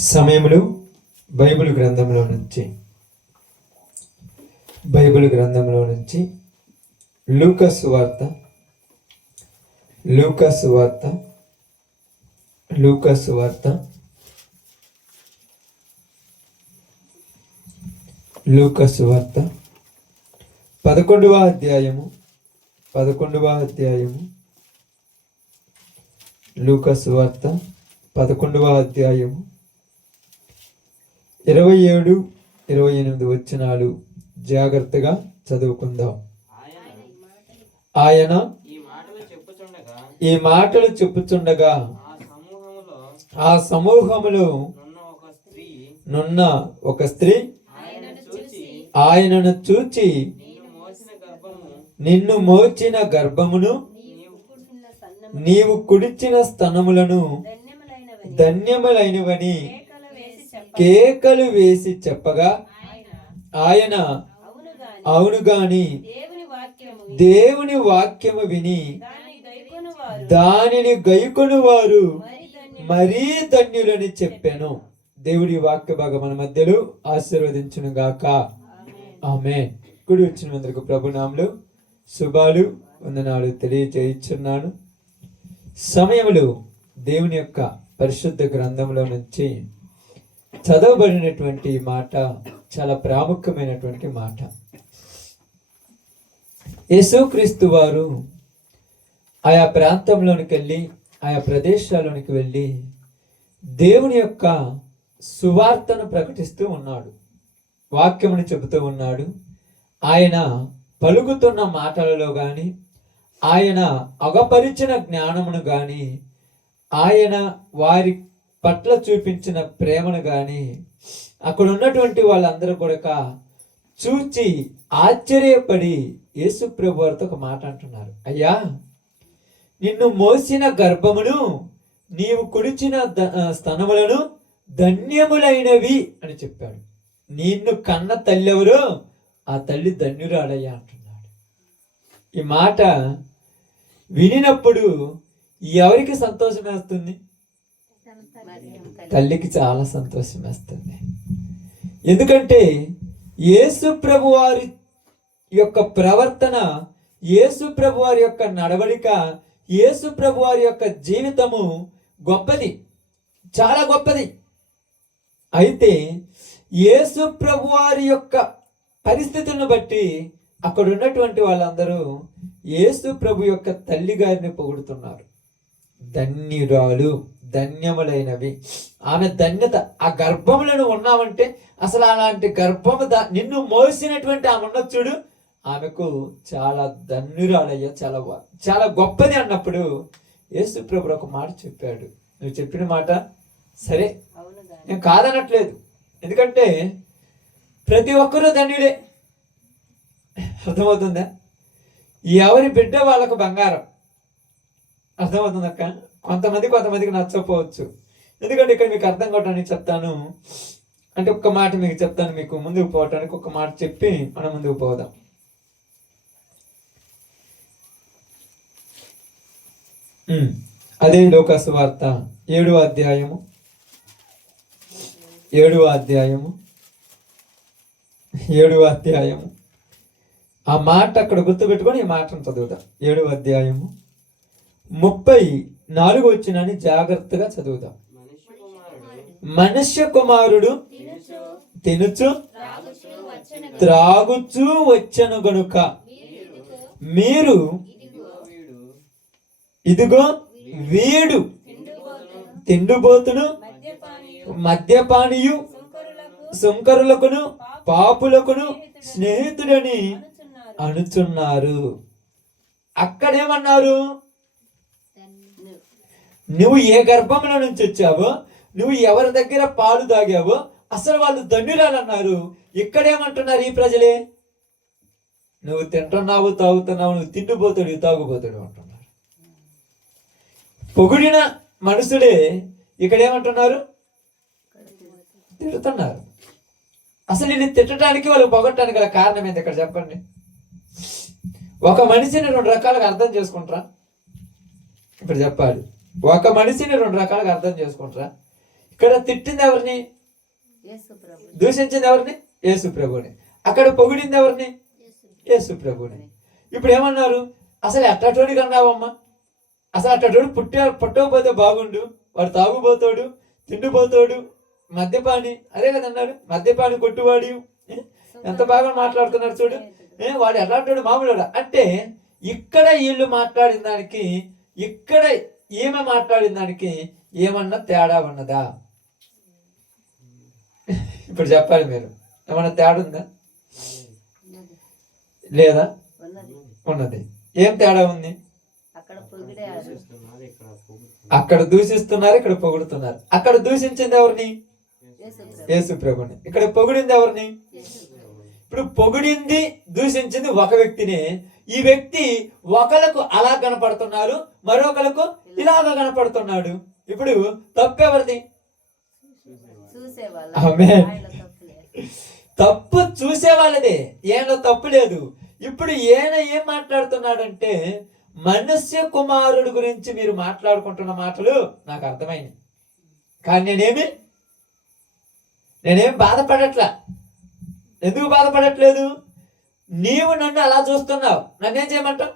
సమయంలో బైబిల్ గ్రంథంలో నుంచి లూకా సువార్త లూకా సువార్త 11వ అధ్యాయము లూకా సువార్త 11వ అధ్యాయము 27-28 వచనాలు జాగ్రత్తగా చదువుకుందాం. ఆయన ఈ మాటలు చెప్పుచుండగా ఆ సమూహములో నున్న ఒక స్త్రీ ఆయనను చూచి, నిన్ను మోచిన గర్భమును నీవు కుడిచిన స్తనములను ధన్యములైనవని కేకలు వేసి చెప్పగా, ఆయన అవును గాని దేవుని వాక్యము విని దానిని గైకొను వారు మరీ ధన్యులని చెప్పాను. దేవుడి వాక్య భాగం మన మధ్యలో ఆశీర్వదించును గాక. ఆమేన్. కూడి వచ్చిన అందరికి ప్రభునామములో శుభాలు వందనాలు తెలియజేయుచున్నాను. సమయంలో దేవుని యొక్క పరిశుద్ధ గ్రంథంలో నుంచి చదవబడినటువంటి మాట చాలా ప్రాముఖ్యమైనటువంటి మాట. యేసుక్రీస్తు వారు ఆయా ప్రాంతంలోనికి వెళ్ళి, ఆయా ప్రదేశాల్లోనికి వెళ్ళి దేవుని యొక్క సువార్తను ప్రకటిస్తూ ఉన్నాడు, వాక్యమును చెబుతూ ఉన్నాడు. ఆయన పలుకుతున్న మాటలలో కానీ, ఆయన అగపరిచిన జ్ఞానమును కానీ, ఆయన వారి పట్ల చూపించిన ప్రేమను కానీ అక్కడ ఉన్నటువంటి వాళ్ళందరూ కూడా చూచి ఆశ్చర్యపడి యేసు ప్రభు వారితో ఒక మాట అంటున్నారు. అయ్యా, నిన్ను మోసిన గర్భమును నీవు కుడిచిన స్తనములను ధన్యములైనవి అని చెప్పాడు. నిన్ను కన్న తల్లి ఎవరు? ఆ తల్లి ధన్యురాలయ్యా అంటున్నాడు. ఈ మాట వినినప్పుడు ఎవరికి సంతోషం వేస్తుంది? తల్లికి చాలా సంతోషం వేస్తుంది. ఎందుకంటే యేసు ప్రభు వారి యొక్క ప్రవర్తన, యేసు ప్రభు వారి యొక్క నడవడిక, యేసు ప్రభు వారి యొక్క జీవితము గొప్పది, చాలా గొప్పది. అయితే యేసు ప్రభు వారి యొక్క పరిస్థితులను బట్టి అక్కడ ఉన్నటువంటి వాళ్ళందరూ యేసు ప్రభు యొక్క తల్లి గారిని పొగుడుతున్నారు. ధన్యురాలు, ధన్యములైనవి. ఆమె ధన్యత. ఆ గర్భములను ఉన్నామంటే అసలు అలాంటి గర్భము నిన్ను మోసినటువంటి ఆమె ఉన్న చూడు, ఆమెకు చాలా ధన్యురాలయ్యా, చాలా గొప్పది అన్నప్పుడు యేసు ప్రభు ఒక మాట చెప్పాడు. నువ్వు చెప్పిన మాట సరే, నేను కాదనట్లేదు. ఎందుకంటే ప్రతి ఒక్కరూ ధన్యులే. అర్థమవుతుందా? ఎవరి బిడ్డ వాళ్ళకు బంగారం. అర్థమవుతుందక్క? కొంతమందికి నచ్చకపోవచ్చు. ఎందుకంటే ఇక్కడ మీకు అర్థం కావటానికి చెప్తాను. అంటే ఒక్క మాట మీకు చెప్తాను, మీకు ముందుకు పోవటానికి ఒక మాట చెప్పి మనం ముందుకు పోదాం. అదే లూకా సువార్త 7వ అధ్యాయము ఆ మాట అక్కడ గుర్తుపెట్టుకొని ఈ మాటను చదువుదాం. 7వ అధ్యాయము 34 వచనాన్ని జాగ్రత్తగా చదువుదాం. మనుష్య కుమారుడు తినుచు త్రాగుచూ వచ్చెను గనుక మీరు ఇదిగో వీడు తిండుబోతును, మద్యపానీయు, సుంకరులకును పాపులకును స్నేహితుడని అనుచున్నారు. అక్కడేమన్నారు? నువ్వు ఏ గర్భంలో నుంచి వచ్చావో, నువ్వు ఎవరి దగ్గర పాలు తాగావో అసలు వాళ్ళు ధన్యురాలన్నారు. ఇక్కడేమంటున్నారు ఈ ప్రజలే? నువ్వు తింటున్నావు, తాగుతున్నావు, నువ్వు తిండిపోతాడు, తాగుపోతాడు అంటున్నారు. పొగిడిన మనుషులే ఇక్కడేమంటున్నారు? తిడుతున్నారు. అసలు ఇది తిట్టడానికి, వాళ్ళు పొగట్టడానికి గల కారణం ఏంటి ఇక్కడ చెప్పండి. ఒక మనిషిని 2 రకాలుగా అర్థం చేసుకుంటారా? ఇప్పుడు చెప్పాలి. ఒక మనిషిని 2 రకాలుగా అర్థం చేసుకుంటారా? ఇక్కడ తిట్టింది ఎవరిని? దూషించింది ఎవరిని? యేసు ప్రభుని. అక్కడ పొగిడింది ఎవరిని? యేసు ప్రభుని. ఇప్పుడు ఏమన్నారు? అసలు అట్టటోడి కన్నావమ్మా, అసలు అట్టటోడు పుట్టకపోతే బాగుండు, వాడు తాగుపోతాడు, తిండిపోతాడు, మద్యపాని, అదే కదా అన్నాడు, మద్యపాని కొట్టువాడు. ఎంత బాగా మాట్లాడుతున్నారు చూడు, వాడు ఎలాంటి మామూలు అంటే. ఇక్కడ వీళ్ళు మాట్లాడిన దానికి, ఇక్కడ ఈమె మాట్లాడిన దానికి ఏమన్నా తేడా ఉన్నదా? ఇప్పుడు చెప్పాలి మీరు, ఏమన్నా తేడా ఉందా? లేదా? ఉన్నది. ఏం తేడా ఉంది? అక్కడ దూషిస్తున్నారు, ఇక్కడ పొగుడుతున్నారు. అక్కడ దూషించింది ఎవరిని? యేసు ప్రభుని. ఇక్కడ పొగిడింది ఎవరిని? ఇప్పుడు పొగిడింది, దూషించింది ఒక వ్యక్తిని. ఈ వ్యక్తి ఒకలకు అలా కనపడుతున్నారు, మరొకలకు ఇలాగ కనపడుతున్నాడు. ఇప్పుడు తప్పెవరిది? తప్పు చూసే వాళ్ళదే, ఏమో తప్పు లేదు. ఇప్పుడు ఈయన ఏం మాట్లాడుతున్నాడంటే, మనుష్య కుమారుడు గురించి మీరు మాట్లాడుకుంటున్న మాటలు నాకు అర్థమైంది, కానీ నేనేం బాధపడట్లా. ఎందుకు బాధపడట్లేదు? నీవు నన్ను అలా చూస్తున్నావు, నన్నేం చేయమంటావు?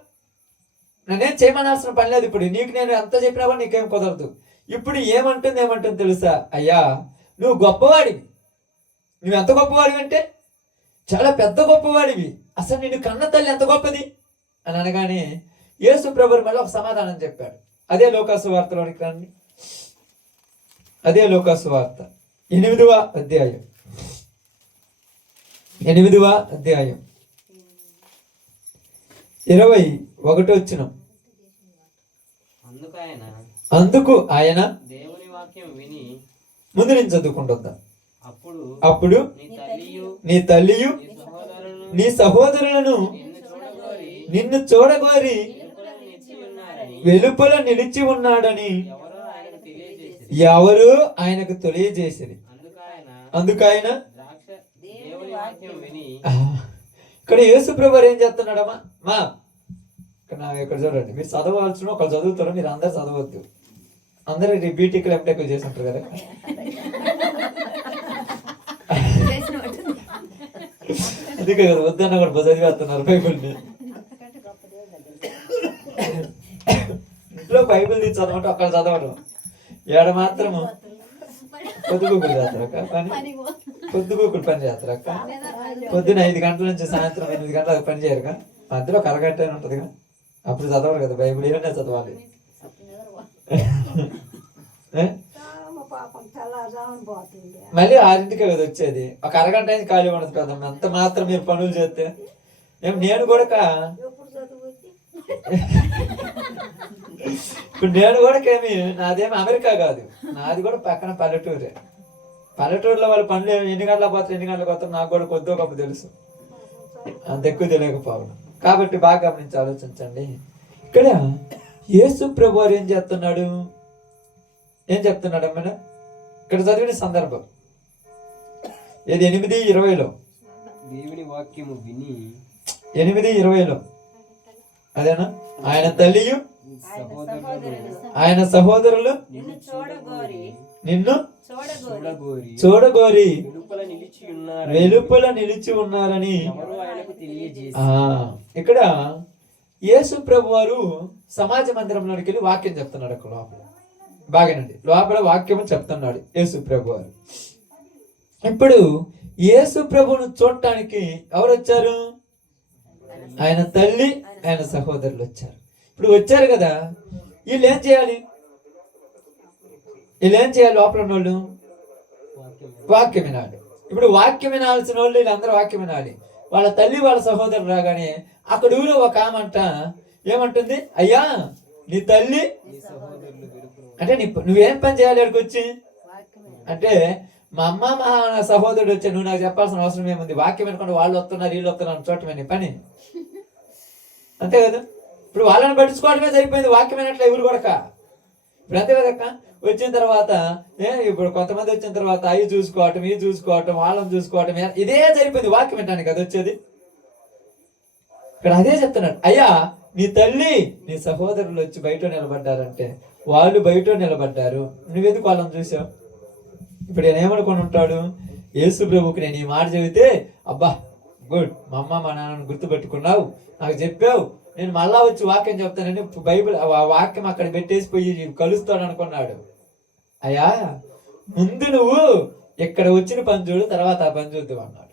నన్నేం చేయమనాల్సిన పని లేదు. ఇప్పుడు నీకు నేను ఎంత చెప్పినా కూడా నీకేం కుదరదు. ఇప్పుడు ఏమంటుంది తెలుసా? అయ్యా, నువ్వు గొప్పవాడివి. నువ్వు ఎంత గొప్పవాడివి అంటే చాలా పెద్ద గొప్పవాడివి. అసలు నిన్ను కన్న తల్లి ఎంత గొప్పది అని అనగానే యేసు ప్రభువు మళ్ళీ ఒక సమాధానం చెప్పాడు. అదే లోకాసు వార్తలోనికి రండి. అదే లోకాసు వార్త 8వ అధ్యాయం 21వ వచనం. అందుకు ఆయన దేవుని వాక్యం విని, ముందు నుంచి చదువుకుంటుందా, అప్పుడు నీ తల్లియు నీ సహోదరులను నిన్ను చూడగోరి వెలుపల నిలిచి ఉన్నాడని ఎవరు ఆయనకు తెలియజేసిరి. అందుకైన ఇక్కడ యేసు ప్రభు ఏం చేస్తున్నాడమ్మా? ఇక్కడ చూడండి, మీరు చదవాల్సిన ఒకళ్ళు చదువుతారు, మీరు అందరు చదవద్దు. అందరూ బీటెక్లు ఎంటెక్లు చేసి ఉంటారు కదా. అందుకే కదా వద్దన్న కూడా చదివేస్తున్నారు బైబిల్ని. ఇంట్లో బైబిల్ తీసి చదవమంటే ఒక్కళ్ళు చదవరు. ఏడ మాత్రము పొద్దుగూకులు చేస్తారక్క పని, పొద్దుగూకులు పని చేస్తారక్క. పొద్దున్న 5 గంటల నుంచి సాయంత్రం 8 గంటలకు పని చేయరుగా, మధ్యలో ఒక అరగంట ఉంటుందిగా, అప్పుడు చదవరు కదా బైబిల్. ఏమన్నా చదవాలి. మళ్ళీ 6ంటికే కదా వచ్చేది, ఒక అరగంట నుంచి ఖాళీ ఉండదు కదా. అంత మాత్రం మీరు పనులు చేస్తే నేను కూడా ఇప్పుడు నాదేమి అమెరికా కాదు, నాది కూడా పక్కన పల్లెటూరే. పల్లెటూరులో వాళ్ళ పనులు ఎన్ని గంటలకు పోతారు, ఎన్ని గంటలకు పోతారు నాకు కూడా కొద్ది ఒకప్పుడు తెలుసు, అంత ఎక్కువ తెలియకపోవడం. కాబట్టి బాగా గమనించి ఆలోచించండి. ఇక్కడ యేసు ప్రభు వారు ఏం చెప్తున్నాడు అమ్మ? ఇక్కడ చదివిన సందర్భం ఇది 8:20 దేవుని వాక్యము విని 8:20 అదేనా? ఆయన తల్లియు ఆయన సహోదరులు నిన్ను చూడగోరి వెలుపల నిలిచి ఉన్నారని. ఇక్కడ యేసు ప్రభు వారు సమాజ మందిరంలోకి వెళ్ళి వాక్యం చెప్తున్నాడు. అక్కడ లోపల బాగానండి, లోపల వాక్యము చెప్తున్నాడు యేసు ప్రభు వారు. ఇప్పుడు యేసు ప్రభువును చూడటానికి ఎవరు వచ్చారు? ఆయన తల్లి, ఆయన సహోదరులు వచ్చారు. ఇప్పుడు వచ్చారు కదా, వీళ్ళు ఏం చేయాలి? లోపల ఉన్న వాళ్ళు వాక్యం వినాలి. ఇప్పుడు వాక్యం వినాల్సిన వాళ్ళు వీళ్ళందరూ వాక్యం వినాలి. వాళ్ళ తల్లి వాళ్ళ సహోదరులు రాగానే అక్కడ ఊరు ఒక ఆమంట ఏమంటుంది? అయ్యా, నీ తల్లి అంటే నువ్వేం పని చేయాలి అక్కడికి వచ్చి అంటే, మా అమ్మ మా సహోదరుడు వచ్చి నువ్వు నాకు చెప్పాల్సిన అవసరం ఏముంది? వాక్యం వినకుండా వాళ్ళు వస్తున్నారు వీళ్ళు వస్తున్నారు చూడటమే నీ పని, అంతే కదా. ఇప్పుడు వాళ్ళని పట్టించుకోవడమే సరిపోయింది, వాక్యం వినట్లే ఎవరు కొడక. ఇప్పుడు అంతే కదక్క. వచ్చిన తర్వాత ఇప్పుడు కొంతమంది వచ్చిన తర్వాత అవి చూసుకోవటం, ఇవి చూసుకోవటం, వాళ్ళని చూసుకోవటం, ఇదే సరిపోయింది వాక్యం వినడానికి కదా వచ్చేది. ఇక్కడ అదే చెప్తున్నాడు, అయ్యా నీ తల్లి నీ సహోదరులు వచ్చి బయట నిలబడ్డారంటే వాళ్ళు బయట నిలబడ్డారు, నువ్వెందుకు వాళ్ళని చూసావు? ఇప్పుడు ఆయన ఏమనుకొని ఉంటాడు, యేసు ప్రభుకి నేను ఈ మాట చెబితే అబ్బా గుడ్, మా అమ్మ మా నాన్నను గుర్తుపెట్టుకున్నావు, నాకు చెప్పావు, నేను మళ్ళా వచ్చి వాక్యం చెప్తానని బైబిల్ ఆ వాక్యం అక్కడ పెట్టేసి పోయి కలుస్తాడు అనుకున్నాడు. అయ్యా ముందు నువ్వు ఇక్కడ వచ్చిన పని చూడు, తర్వాత ఆ పని చూద్దాం అన్నాడు.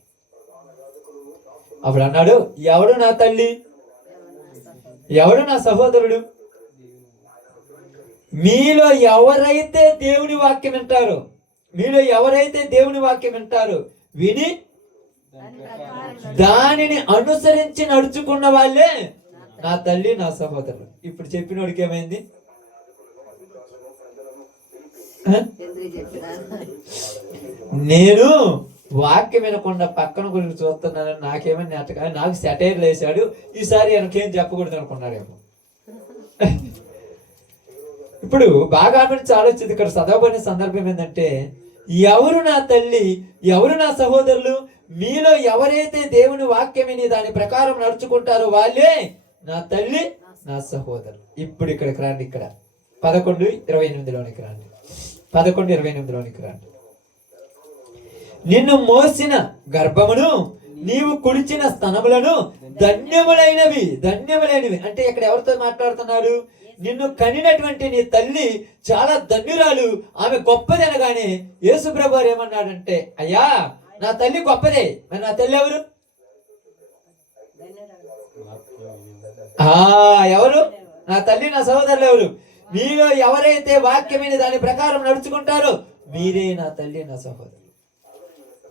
అప్పుడు అన్నాడు, ఎవడు నా తల్లి, ఎవడు నా సహోదరుడు? మీలో ఎవరైతే దేవుని వాక్యం వింటారో, మీలో ఎవరైతే దేవుని వాక్యం వింటారో విని దానిని అనుసరించి నడుచుకున్న వాళ్ళే నా తల్లి నా సహోదరుడు. ఇప్పుడు చెప్పినోడికి ఏమైంది? నేను వాక్యం వినకుండా పక్కన గురించి చూస్తున్నానని నాకేమని అట్టగా నాకు సెటైర్లు వేసాడు, ఈసారి ఆయనకేం చెప్పకూడదు అనుకున్నాడేమో. ఇప్పుడు బాగా ఆలోచించి ఆలోచించి ఇక్కడ చదవబడిన సందర్భం ఏంటంటే, ఎవరు నా తల్లి, ఎవరు నా సహోదరులు? మీలో ఎవరైతే దేవుని వాక్యం విని దాని ప్రకారం నడుచుకుంటారో వాళ్ళే నా తల్లి నా సహోదరులు. ఇప్పుడు ఇక్కడికి రండి, ఇక్కడ 11:28లోనికి రండి, 11:28లోనికి రండి. నిన్ను మోసిన గర్భమును నీవు కుడిచిన స్తనములను ధన్యములైనవి, ధన్యములైనవి అంటే ఇక్కడ ఎవరితో మాట్లాడుతున్నారు? నిన్ను కనినటువంటి నీ తల్లి చాలా ధన్యురాలు, ఆమె గొప్పది అనగానే యేసు ప్రభు వారు ఏమన్నాడంటే, అయ్యా నా తల్లి గొప్పదే, మరి నా తల్లి ఎవరు? ఎవరు నా తల్లి నా సహోదరులు ఎవరు? మీలో ఎవరైతే వాక్యమైన దాని ప్రకారం నడుచుకుంటారో మీరే నా తల్లి నా సహోదరు.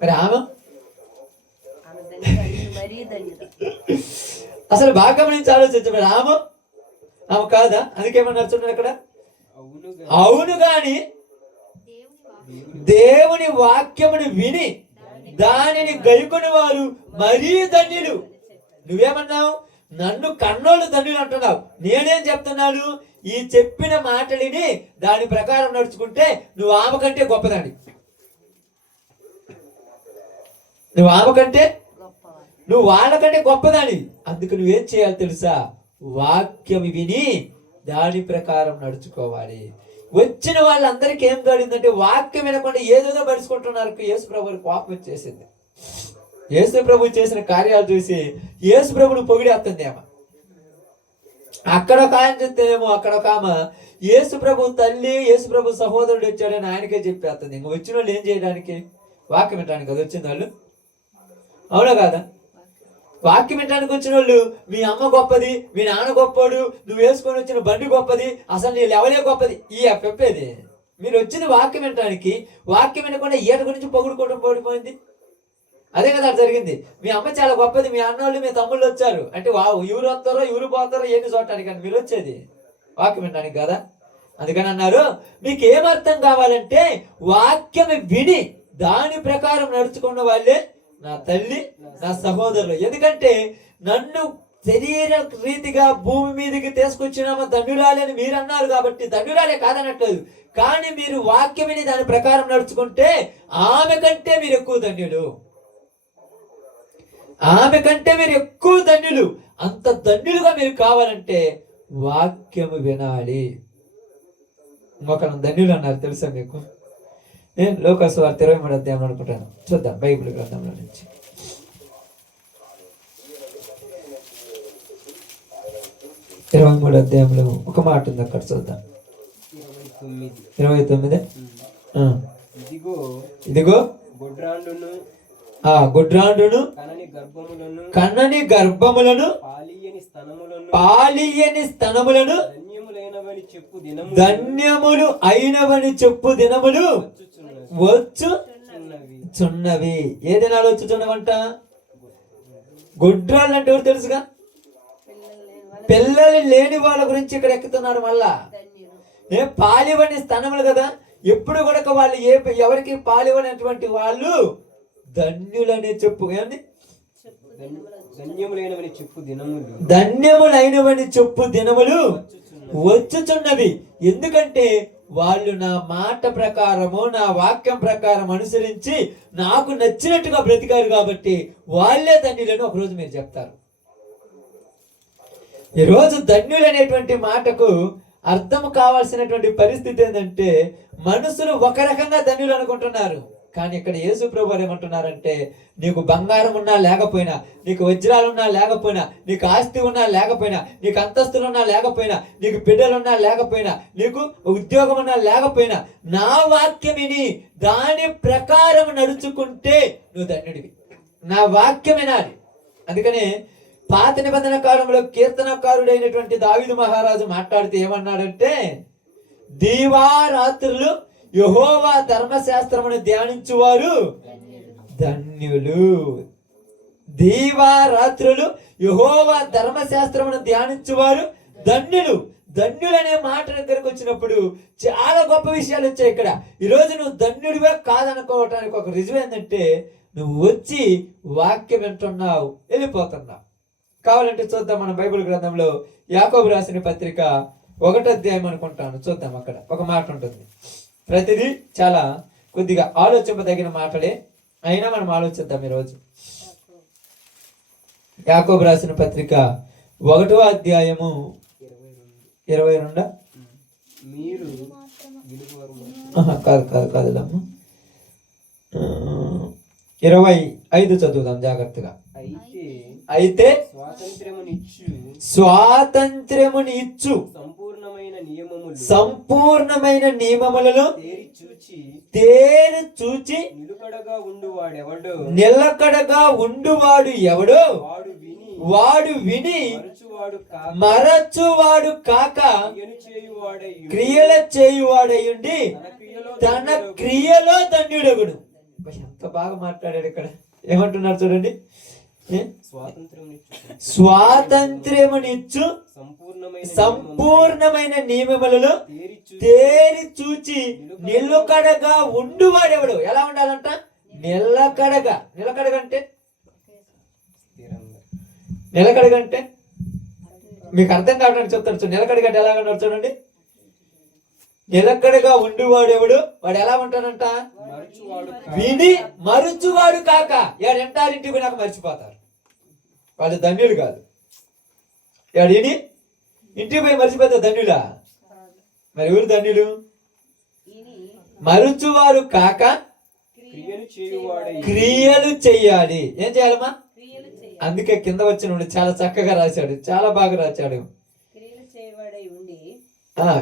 మరి ఆమె అసలు బాగా గమనించి ఆలోచించబడి ఆమె కాదా? అందుకేమన్నారు చూడండి అక్కడ, అవును గాని దేవుని వాక్యమును విని దానిని గైకొని వారు మరీ ధన్యులు. నువ్వేమన్నావు? నన్ను కన్నోళ్ళు ధన్యులు అంటున్నావు. నేనేం చెప్తున్నాను? ఈ చెప్పిన మాటలిని దాని ప్రకారం నడుచుకుంటే నువ్వు ఆమె కంటే గొప్పదాన్ని, నువ్వు ఆమె కంటే, నువ్వు వాళ్ళకంటే గొప్పదాని. అందుకు నువ్వేం చేయాలి తెలుసా? వాక్యం విని దాని ప్రకారం నడుచుకోవాలి. వచ్చిన వాళ్ళందరికీ ఏం జరిగిందంటే వాక్యం వినకుండా ఏదేదో పడుచుకుంటున్నారు. యేసు ప్రభు కోపం వచ్చేసింది. యేసు ప్రభు చేసిన కార్యాలు చూసి యేసు ప్రభుని పొగిడేస్తుంది ఆమె. అక్కడ ఒక ఆయన చెప్తేనేమో అక్కడ ఒక ఆమె యేసు ప్రభు తల్లి యేసు ప్రభు సహోదరుడు వచ్చాడని ఆయనకే చెప్పేస్తుంది. ఇంక వచ్చిన వాళ్ళు ఏం చేయడానికి? వాక్యం వినడానికి కదా వచ్చింది వాళ్ళు, అవునా కాదా? వాక్యం వినడానికి వచ్చిన వాళ్ళు మీ అమ్మ గొప్పది, మీ నాన్న గొప్పడు, నువ్వు వేసుకొని వచ్చిన బండి గొప్పది, అసలు నీ లెవలే గొప్పది, ఈ చెప్పేది. మీరు వచ్చింది వాక్యం వినడానికి, వాక్యం వినకుండా ఈట గురించి పొగుడుకోవడం పడిపోయింది. అదే కదా జరిగింది. మీ అమ్మ చాలా గొప్పది, మీ అన్నోళ్ళు మీ తమ్ముళ్ళు వచ్చారు అంటే ఎవరు వస్తారో ఎవరు పోతారో ఎన్ని చూడటానికి అని మీరు వచ్చేది వాక్యం వినడానికి కదా. అందుకని అన్నారు, మీకు ఏమర్థం కావాలంటే వాక్యం విని దాని ప్రకారం నడుచుకున్న వాళ్ళే నా తల్లి నా సహోదరులు. ఎందుకంటే నన్ను శరీర రీతిగా భూమి మీదకి తీసుకొచ్చినామా ధన్యురాలని మీరు అన్నారు కాబట్టి ధన్యురాలే కాదనట్లేదు. కానీ మీరు వాక్యం విని దాని ప్రకారం నడుచుకుంటే ఆమె కంటే మీరు ఎక్కువ ధన్యులు, ఆమె కంటే మీరు ఎక్కువ ధన్యులు. అంత ధన్యులుగా మీరు కావాలంటే వాక్యము వినాలి. ఇంకొక ధన్యులు అన్నారు తెలుసా మీకు? నేను లోకాసు వార్త 23వ అధ్యాయం అనుకుంటాను, చూద్దాం బైబిల్ గ్రంథంలో నుంచి. ఇరవై 23వ అధ్యాయంలో ఒక మాట ఉంది, అక్కడ చూద్దాం. 29. ఇదిగో గుడ్రాండును కన్నని గర్భములను పాలియని స్తనములను ధన్యములు అయినవని చెప్పు దినములు వచ్చుచున్నవి. ఏ దినాలు వచ్చుచున్నవంట? గుడ్రాళ్ళు అంటే ఎవరు తెలుసుగా? పిల్లలు లేని వాళ్ళ గురించి ఇక్కడ ఎక్కుతున్నారు. మళ్ళా పాలివని స్తనములు కదా. ఎప్పుడు కూడా వాళ్ళు ఎవరికి పాలివనటువంటి వాళ్ళు ధన్యులనే చెప్పు. ఏమండి? ధన్యములైనవని చెప్పు దినములు వచ్చుచున్నవి. ఎందుకంటే వాళ్ళు నా మాట ప్రకారము నా వాక్యం ప్రకారం అనుసరించి నాకు నచ్చినట్టుగా బ్రతికారు కాబట్టి వాళ్ళే ధన్యులని ఒకరోజు మీరు చెప్తారు. ఈరోజు ధన్యులు అనేటువంటి మాటకు అర్థం కావాల్సినటువంటి పరిస్థితి ఏంటంటే మనుషులు ఒక రకంగా ధన్యులు అనుకుంటున్నారు. కానీ ఇక్కడ యేసు ప్రభువారు ఏమంటున్నారంటే నీకు బంగారం ఉన్నా లేకపోయినా, నీకు వజ్రాలు ఉన్నా లేకపోయినా, నీకు ఆస్తి ఉన్నా లేకపోయినా, నీకు అంతస్తులు ఉన్నా లేకపోయినా, నీకు బిడ్డలున్నా లేకపోయినా, నీకు ఉద్యోగం ఉన్నా లేకపోయినా, నా వాక్యం విని దాని ప్రకారం నడుచుకుంటే నువ్వు ధన్యుడివి. నా వాక్యం వినాలి. అందుకనే పాత నిబంధన కాలంలో కీర్తనకారుడైనటువంటి దావీదు మహారాజు మాట్లాడితే ఏమన్నాడంటే దీవారాత్రులు యెహోవా ధర్మశాస్త్రమును ధ్యానించువారు ధన్యులు. దీవారాత్రులు యెహోవా ధర్మశాస్త్రమును ధ్యానించువారు ధన్యులు. ధన్యులు అనే మాట దగ్గరకు వచ్చినప్పుడు చాలా గొప్ప విషయాలు వచ్చాయి. ఇక్కడ ఈరోజు నువ్వు ధన్యుడివే కాదనుకోవటానికి ఒక రుజువు ఏంటంటే నువ్వు వచ్చి వాక్యం వింటున్నావు, వెళ్ళిపోతున్నావు. కావాలంటే చూద్దాం మన బైబిల్ గ్రంథంలో యాకోబు రాసిన పత్రిక 1వ అధ్యాయం అనుకుంటాను. చూద్దాం, అక్కడ ఒక మాట ఉంటుంది. ప్రతిదీ చాలా కొద్దిగా ఆలోచింపదగిన మాటలే, అయినా మనం ఆలోచిద్దాం ఈరోజు. యాకోబు రాసిన పత్రిక 1వ అధ్యాయము 22. మీరు కాదులమ్మ 25 చదువుదాం జాగ్రత్తగా. అయితే స్వాతంత్ర్యముని ఇచ్చు సంపూర్ణమైన నియమములలో తేరి చూచి నిలకడగా ఉండువాడు ఎవడో వాడు విని మరచువాడు కాక క్రియల చేయువాడయుండి తన క్రియలో ధన్యుడగుడు. ఎంత బాగా మాట్లాడాడు ఇక్కడ. ఏమంటున్నారు చూడండి, స్వాతంత్ర్యమునిచ్చు సంపూర్ణమైన నియమములలో తేరి చూచి నిలకడగా ఉండువాడెవడు. ఎలా ఉండాలంట? నిలకడగా. నిలకడగా అంటే మీకు అర్థం కావడానికి చెప్తాడు. నిలకడగా అంటే ఎలాగన్నారు చూడండి. నిలకడగా ఉండువాడెవడు, వాడు ఎలా ఉంటాడంట? విని మరుచువాడు కాక. ఎంటారింటికి నాకు మర్చిపోతారు, వాళ్ళు ధన్యులు కాదు. విని ఇంటికి పోయి మర్చిపోతారు ధన్యులా? మరి ఎవరు ధన్యులు? మరుచువారు కాక క్రియలు చెయ్యాలి. ఏం చేయాలమ్మా? అందుకే కింద వచ్చిన చాలా చక్కగా రాశాడు, చాలా బాగా రాశాడు.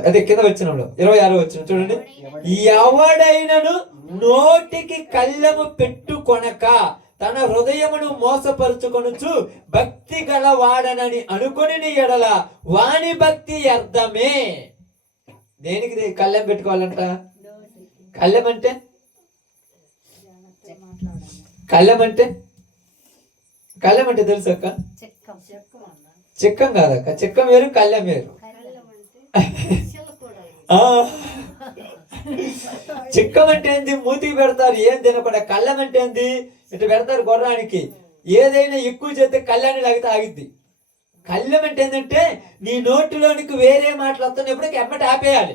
అదే కింద వచ్చినప్పుడు 26 వచ్చిన చూడండి. ఎవడైనను నోటికి కళ్ళెము పెట్టుకొనక తన హృదయమును మోసపరుచుకొనుచు భక్తి గలవాడనని అనుకుని ఎడల వాని భక్తి అర్థమే. దేనికి కళ్ళెం పెట్టుకోవాలంట? కళ్ళెం అంటే కళ్ళెం అంటే తెలుసు అక్క? చిక్కం కాదక్క, చిక్కం వేరు, కళ్ళెం వేరు. చిక్కం అంటే ఏంది? మూతికి పెడతారు ఏం తినకుండా. కళ్ళెం అంటే ఏంది? ఇట్లా పెడతారు గుర్రానికి. ఏదైనా ఎక్కువ చేస్తే కళ్యాణి లాగితే ఆగిద్ది. కళ్ళెం అంటే ఏంటంటే నీ నోటిలోనికి వేరే మాటలు వస్తున్నప్పుడు ఎమ్మటి ఆపేయాలి.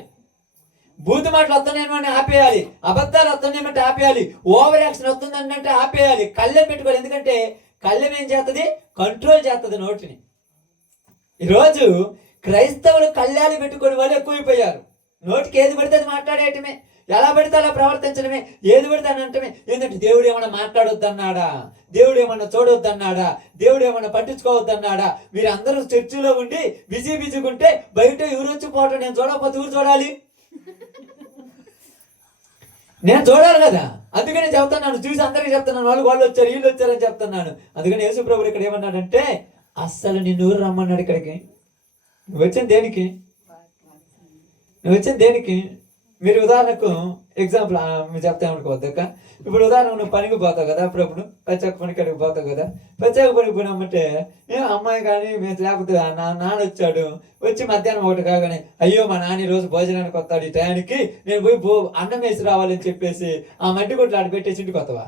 బూతు మాటలు వస్తున్నాయని ఆపేయాలి. అబద్ధాలు వస్తున్నాయమంటే ఆపేయాలి. ఓవర్ యాక్షన్ వస్తుందంటే ఆపేయాలి. కళ్ళెం పెట్టుకోవాలి. ఎందుకంటే కళ్ళెం ఏం చేస్తుంది? కంట్రోల్ చేస్తుంది నోటిని. ఈరోజు క్రైస్తవులు కళ్యాలు పెట్టుకునే వాళ్ళు ఎక్కువైపోయారు. నోటికి ఏది పడితే అది మాట్లాడేయటమే, ఎలా పడితే అలా ప్రవర్తించడమే, ఏది పడితే అని అంటమే. ఏంటంటే దేవుడు ఏమన్నా మాట్లాడొద్దన్నాడా? దేవుడు ఏమన్నా చూడొద్దన్నాడా? దేవుడు ఏమన్నా పట్టించుకోవద్దన్నాడా? మీరు అందరూ చర్చిలో ఉండి బిజీగా ఉంటే బయట ఎవరు వచ్చి పోవటం, నేను చూడకపోతే ఎవరు చూడాలి? నేను చూడాలి కదా. అందుకనే చెప్తున్నాను, చూసి అందరికీ చెప్తున్నాను. వాళ్ళు వచ్చారు, వీళ్ళు వచ్చారని చెప్తున్నాను. అందుకని యేసు ప్రభువు ఇక్కడ ఏమన్నాడంటే అస్సలు నిన్ను ఊరు రమ్మన్నాడు ఇక్కడికి. నువ్వు వచ్చింది దేనికి? మీరు ఉదాహరణకు ఎగ్జాంపుల్ మీరు చెప్తామనుకోవద్దక్క. ఇప్పుడు ఉదాహరణ నువ్వు పనికి పోతావు కదా, అప్పుడప్పుడు ప్రత్యేక పనికి అడిగి పోతావు కదా. ప్రత్యేక పనికి పోయినామంటే అమ్మాయి కానీ లేకపోతే నాన్న వచ్చాడు, వచ్చి మధ్యాహ్నం 1 కాగానే అయ్యో మా నాన్న రోజు భోజనానికి వస్తాడు ఈ టయానికి, నేను పోయి అన్నం వేసి రావాలని చెప్పేసి ఆ మట్టి కొట్లు ఆడ పెట్టేసి ఇంటికి వస్తావా?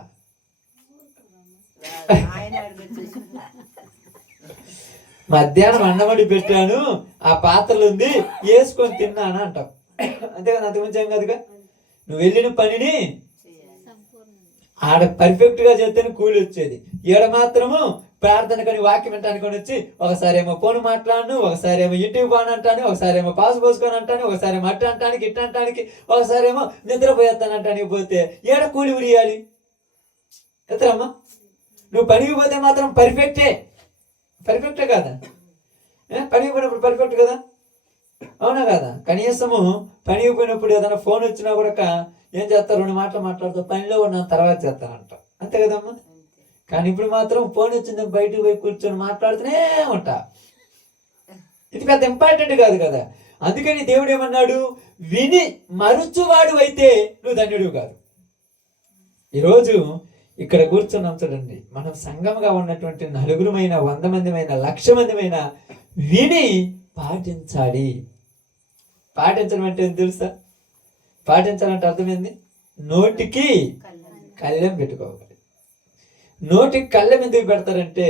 మధ్యాహ్నం అన్నమడి పెట్టాను, ఆ పాత్రలు ఉంది, వేసుకొని తిన్నాను అంటావు. అంతేకాదు, అంతకుమించి ఏం కాదుగా. నువ్వు వెళ్ళిన పనిని ఆడ పర్ఫెక్ట్ గా చేస్తేనే కూలి వచ్చేది. ఈడ మాత్రము ప్రార్థన కానీ వాక్యం వింటానికి వచ్చి ఒకసారి ఏమో ఫోన్ మాట్లాడను, ఒకసారి ఏమో ఇంటికి పోను అంటాను, ఒకసారి ఏమో పాసు పోసుకొని అంటాను, ఒకసారి ఏమో అట్ట అంటానికి ఇట్ట అంటానికి, ఒకసారి ఏమో నిద్రపోయేస్తాను అంటానికి పోతే ఏడ కూలి ఉడియాలి ఎత్తరమ్మా? నువ్వు పనికి పోతే మాత్రం పర్ఫెక్టే కదా? పనికి పోయినప్పుడు పర్ఫెక్ట్ కదా, అవునా కదా? కనీసము పనికి పోయినప్పుడు ఏదైనా ఫోన్ వచ్చినా కూడా ఏం చేస్తారు, 2 మాటలు మాట్లాడుతూ పనిలో ఉన్న తర్వాత చేస్తానంట, అంతే కదమ్మా? కానీ ఇప్పుడు మాత్రం ఫోన్ వచ్చింది బయటకు పోయి కూర్చొని మాట్లాడుతూనే ఉంటా. ఇది పెద్ద ఇంపార్టెంట్ కాదు కదా. అందుకని దేవుడు ఏమన్నాడు, విని మరుచువాడు అయితే నువ్వు ధన్యుడు కాదు. ఈరోజు ఇక్కడ కూర్చున్నాం చూడండి, మనం సంఘముగా ఉన్నటువంటి 4 మైన 100 మందిమైన 1,00,000 మందిమైన విని పాటించాలి. పాటించడం అంటే ఏం తెలుసా? పాటించాలంటే అర్థమైంది, నోటికి కళ్ళెం పెట్టుకోవాలి. నోటికి కళ్ళెం ఎందుకు పెడతారంటే,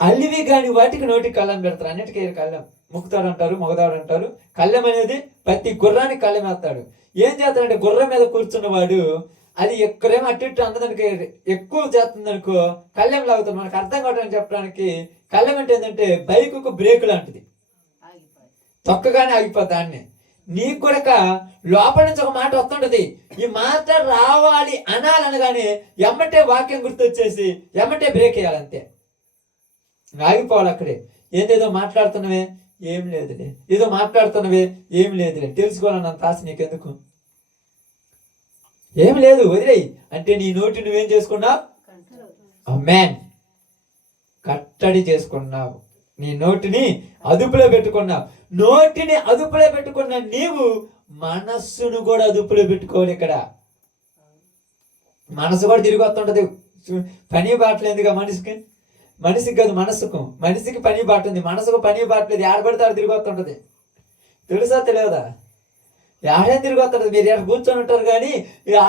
అల్లివి కాని వాటికి నోటికి కళ్ళెం పెడతారు. అన్నిటికీ కళ్ళెం, ముక్కుతాడు అంటారు, మొగదాడు అంటారు. కళ్ళెం అనేది ప్రతి గుర్రానికి కళ్ళెం వేస్తాడు. ఏం చేస్తాడంటే, గుర్రం మీద కూర్చున్నవాడు అది ఎక్కడేమో అటు ఇటు అందదానికి ఎక్కువ చేస్తుంది అనుకో, కళ్ళెం లాగుతాడు. మనకు అర్థం కావడానికి చెప్పడానికి కళ్ళెం అంటే ఏంటంటే బైకుకు బ్రేక్ లాంటిది, తొక్కగానే ఆగిపోద్ది. దాన్ని నీకు కూడా లోపల నుంచి ఒక మాట వస్తుంటది, ఈ మాట రావాలి అనాలనగానే ఎమ్మటే వాక్యం గుర్తొచ్చేసి ఎమ్మటే బ్రేక్ వేయాలంతే, ఆగిపోవాలి అక్కడే. ఏదేదో మాట్లాడుతున్నవే, ఏం లేదులే, ఏదో మాట్లాడుతున్నవే, ఏం లేదులే, తెలుసుకోవాలన్నంత ఆశ నీకెందుకు? ఏం లేదు, వదిలేయి అంటే నీ నోటి నువ్వేం చేసుకున్నావు? ఆమేన్, కట్టడి చేసుకున్నావు. నీ నోటిని అదుపులో పెట్టుకున్నావు. నోటిని అదుపులో పెట్టుకున్న నీవు మనస్సును కూడా అదుపులో పెట్టుకోవాలి. ఇక్కడ మనసు కూడా తిరిగి వస్తుంటది. పని బాటలేదుగా మనిషికి కాదు, మనిషికి పని బాట ఉంది, మనసుకు పని బాటలేదు. ఆడబడితే ఆడ తిరిగి వస్తుంటది, తెలుసా తెలియదా? ఆడేం తిరిగి వస్తుంటది. మీరు ఎక్కడ కూర్చొని ఉంటారు కానీ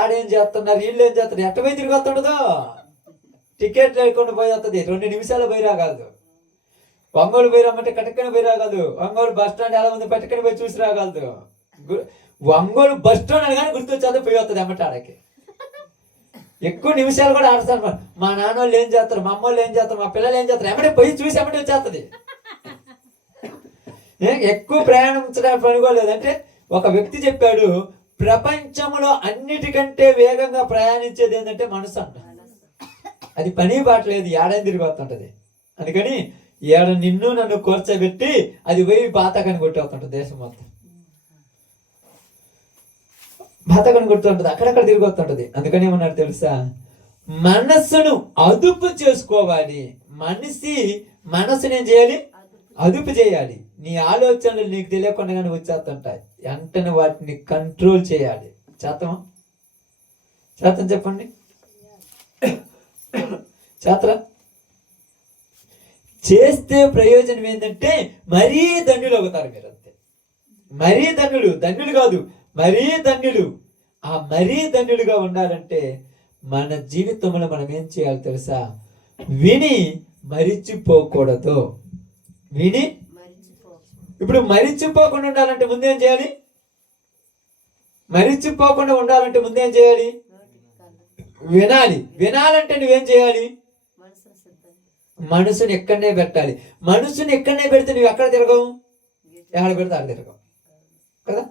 ఆడేం చేస్తున్నారు, వీళ్ళు ఏం చేస్తారు, ఎట్ట పోయి తిరిగి వస్తుండదో. టికెట్ లేకుండా పోయి వస్తుంది, 2 నిమిషాలు పోయి రాగలదు. ఒంగోలు పోయి రమ్మంటే కటక్కని పోయి రాగలదు. ఒంగోలు బస్ స్టాండ్ ఎలా ఉంది పట్టుకొని పోయి చూసి రాగలదు. ఒంగోలు బస్ స్టాండ్ అని కానీ గుర్తొచ్చేది పోయి వస్తుంది అమ్మట ఆడకి. ఎక్కువ నిమిషాలు కూడా ఆడతారు. మా నాన్న వాళ్ళు ఏం చేస్తారు, మా అమ్మ వాళ్ళు ఏం చేస్తారు, మా పిల్లలు ఏం చేస్తారు, ఎమ్మటే పోయి చూసి ఎమ్మటే వచ్చేస్తుంది. ఎక్కువ ప్రయాణించడానికి పనికోలేదంటే ఒక వ్యక్తి చెప్పాడు, ప్రపంచంలో అన్నిటికంటే వేగంగా ప్రయాణించేది ఏంటంటే మనసు అంట. అది పని బాటలేదు, ఏడాది తిరిగి వస్తుంటది. అందుకని ఏడ నిన్ను నన్ను కూర్చోబెట్టి అది పోయి బాతకని కొట్టేస్తుంటది. దేశం మొత్తం బాతకని కొడుతుంటది, అక్కడక్కడ తిరిగి వస్తుంటది. అందుకని ఏమన్నారు తెలుసా, మనస్సును అదుపు చేసుకోవాలి. మనసుని ఏం చేయాలి? అదుపు చేయాలి. నీ ఆలోచనలు నీకు తెలియకుండానే వచ్చేస్తుంటాయి, వెంటనే వాటిని కంట్రోల్ చేయాలి. చేతమా? చెప్పండి, చేతరా? చేస్తే ప్రయోజనం ఏంటంటే మరీ ధన్యులు అవుతారు మీరు, అంతే. మరీ ధన్యులు కాదు, మరీ ధన్యులు. ఆ మరీ ధన్యులుగా ఉండాలంటే మన జీవితంలో మనం ఏం చేయాలి తెలుసా? విని మరిచిపోకూడదు. ఇప్పుడు మరిచిపోకుండా ఉండాలంటే ముందేం చేయాలి? మరిచిపోకుండా ఉండాలంటే ముందేం చేయాలి? వినాలంటే నువ్వేం చేయాలి? మనసుని ఎక్కడనే పెట్టాలి. మనసుని ఎక్కడనే పెడితే నువ్వు ఎక్కడ తిరగవు, ఎక్కడ పెడితే ఆడ తిరగవు కదా.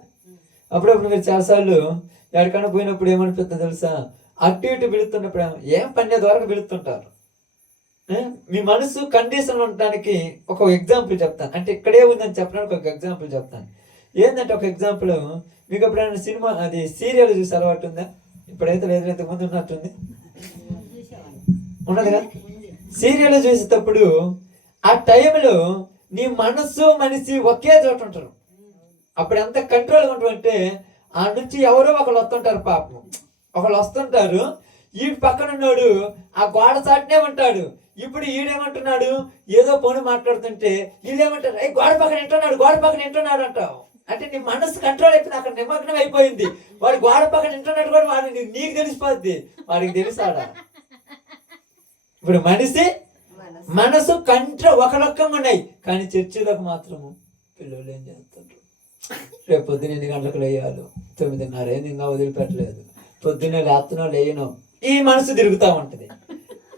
అప్పుడప్పుడు మీరు చాలాసార్లు ఎక్కడికైనా పోయినప్పుడు ఏమనిపిస్తుంది తెలుసా? అటు ఇటు పిలుస్తున్నప్పుడు ఏం పని ద్వారా పిలుస్తుంటారు. మీ మనసు కండిషన్ ఉండడానికి ఒక ఎగ్జాంపుల్ చెప్తాను. అంటే ఇక్కడే ఉందని చెప్పడానికి ఒక ఎగ్జాంపుల్ చెప్తాను. ఏంటంటే ఒక ఎగ్జాంపుల్, మీకు ఎప్పుడైనా సినిమా అది సీరియల్ చూసి అలవాటు ఉందా? ఇప్పుడైతే లేదు, ఇంతకుముందు ఉన్నట్టుంది, ఉన్నది కదా. సీరియల్ చూసేటప్పుడు ఆ టైంలో నీ మనస్సు మనిషి ఒకే చోట ఉంటారు. అప్పుడు ఎంత కంట్రోల్గా ఉంటామంటే ఆ నుంచి ఎవరో ఒకళ్ళు వస్తుంటారు, పాపం ఒకళ్ళు వస్తుంటారు. ఈ పక్కన ఉన్నాడు ఆ గోడ చాటునే ఉంటాడు. ఇప్పుడు ఈడేమంటున్నాడు, ఏదో ఫోన్ మాట్లాడుతుంటే వీళ్ళేమంటారు, గోడ పక్కన వింటున్నాడు అంటావు. అంటే నీ మనసు కంట్రోల్ అయిపోయింది, అక్కడ నిమగ్నం అయిపోయింది. వాడు గోడ పక్కన వింటున్నాడు కూడా వాడు నీకు తెలిసిపోద్ది, వాడికి తెలుసాడా? ఇప్పుడు మనసు కంట్రోల్ ఒకలొక్కంగా ఉన్నాయి. కానీ చర్చిలకు మాత్రము పిల్లలు ఏం చేస్తారు, రేపు పొద్దున్న 8 గంటలకు లేయాలి, 9:30 అయింది ఇంకా వదిలిపెట్టలేదు, పొద్దున్నే లేస్తున్నా లేయను, ఈ మనసు తిరుగుతూ ఉంటది.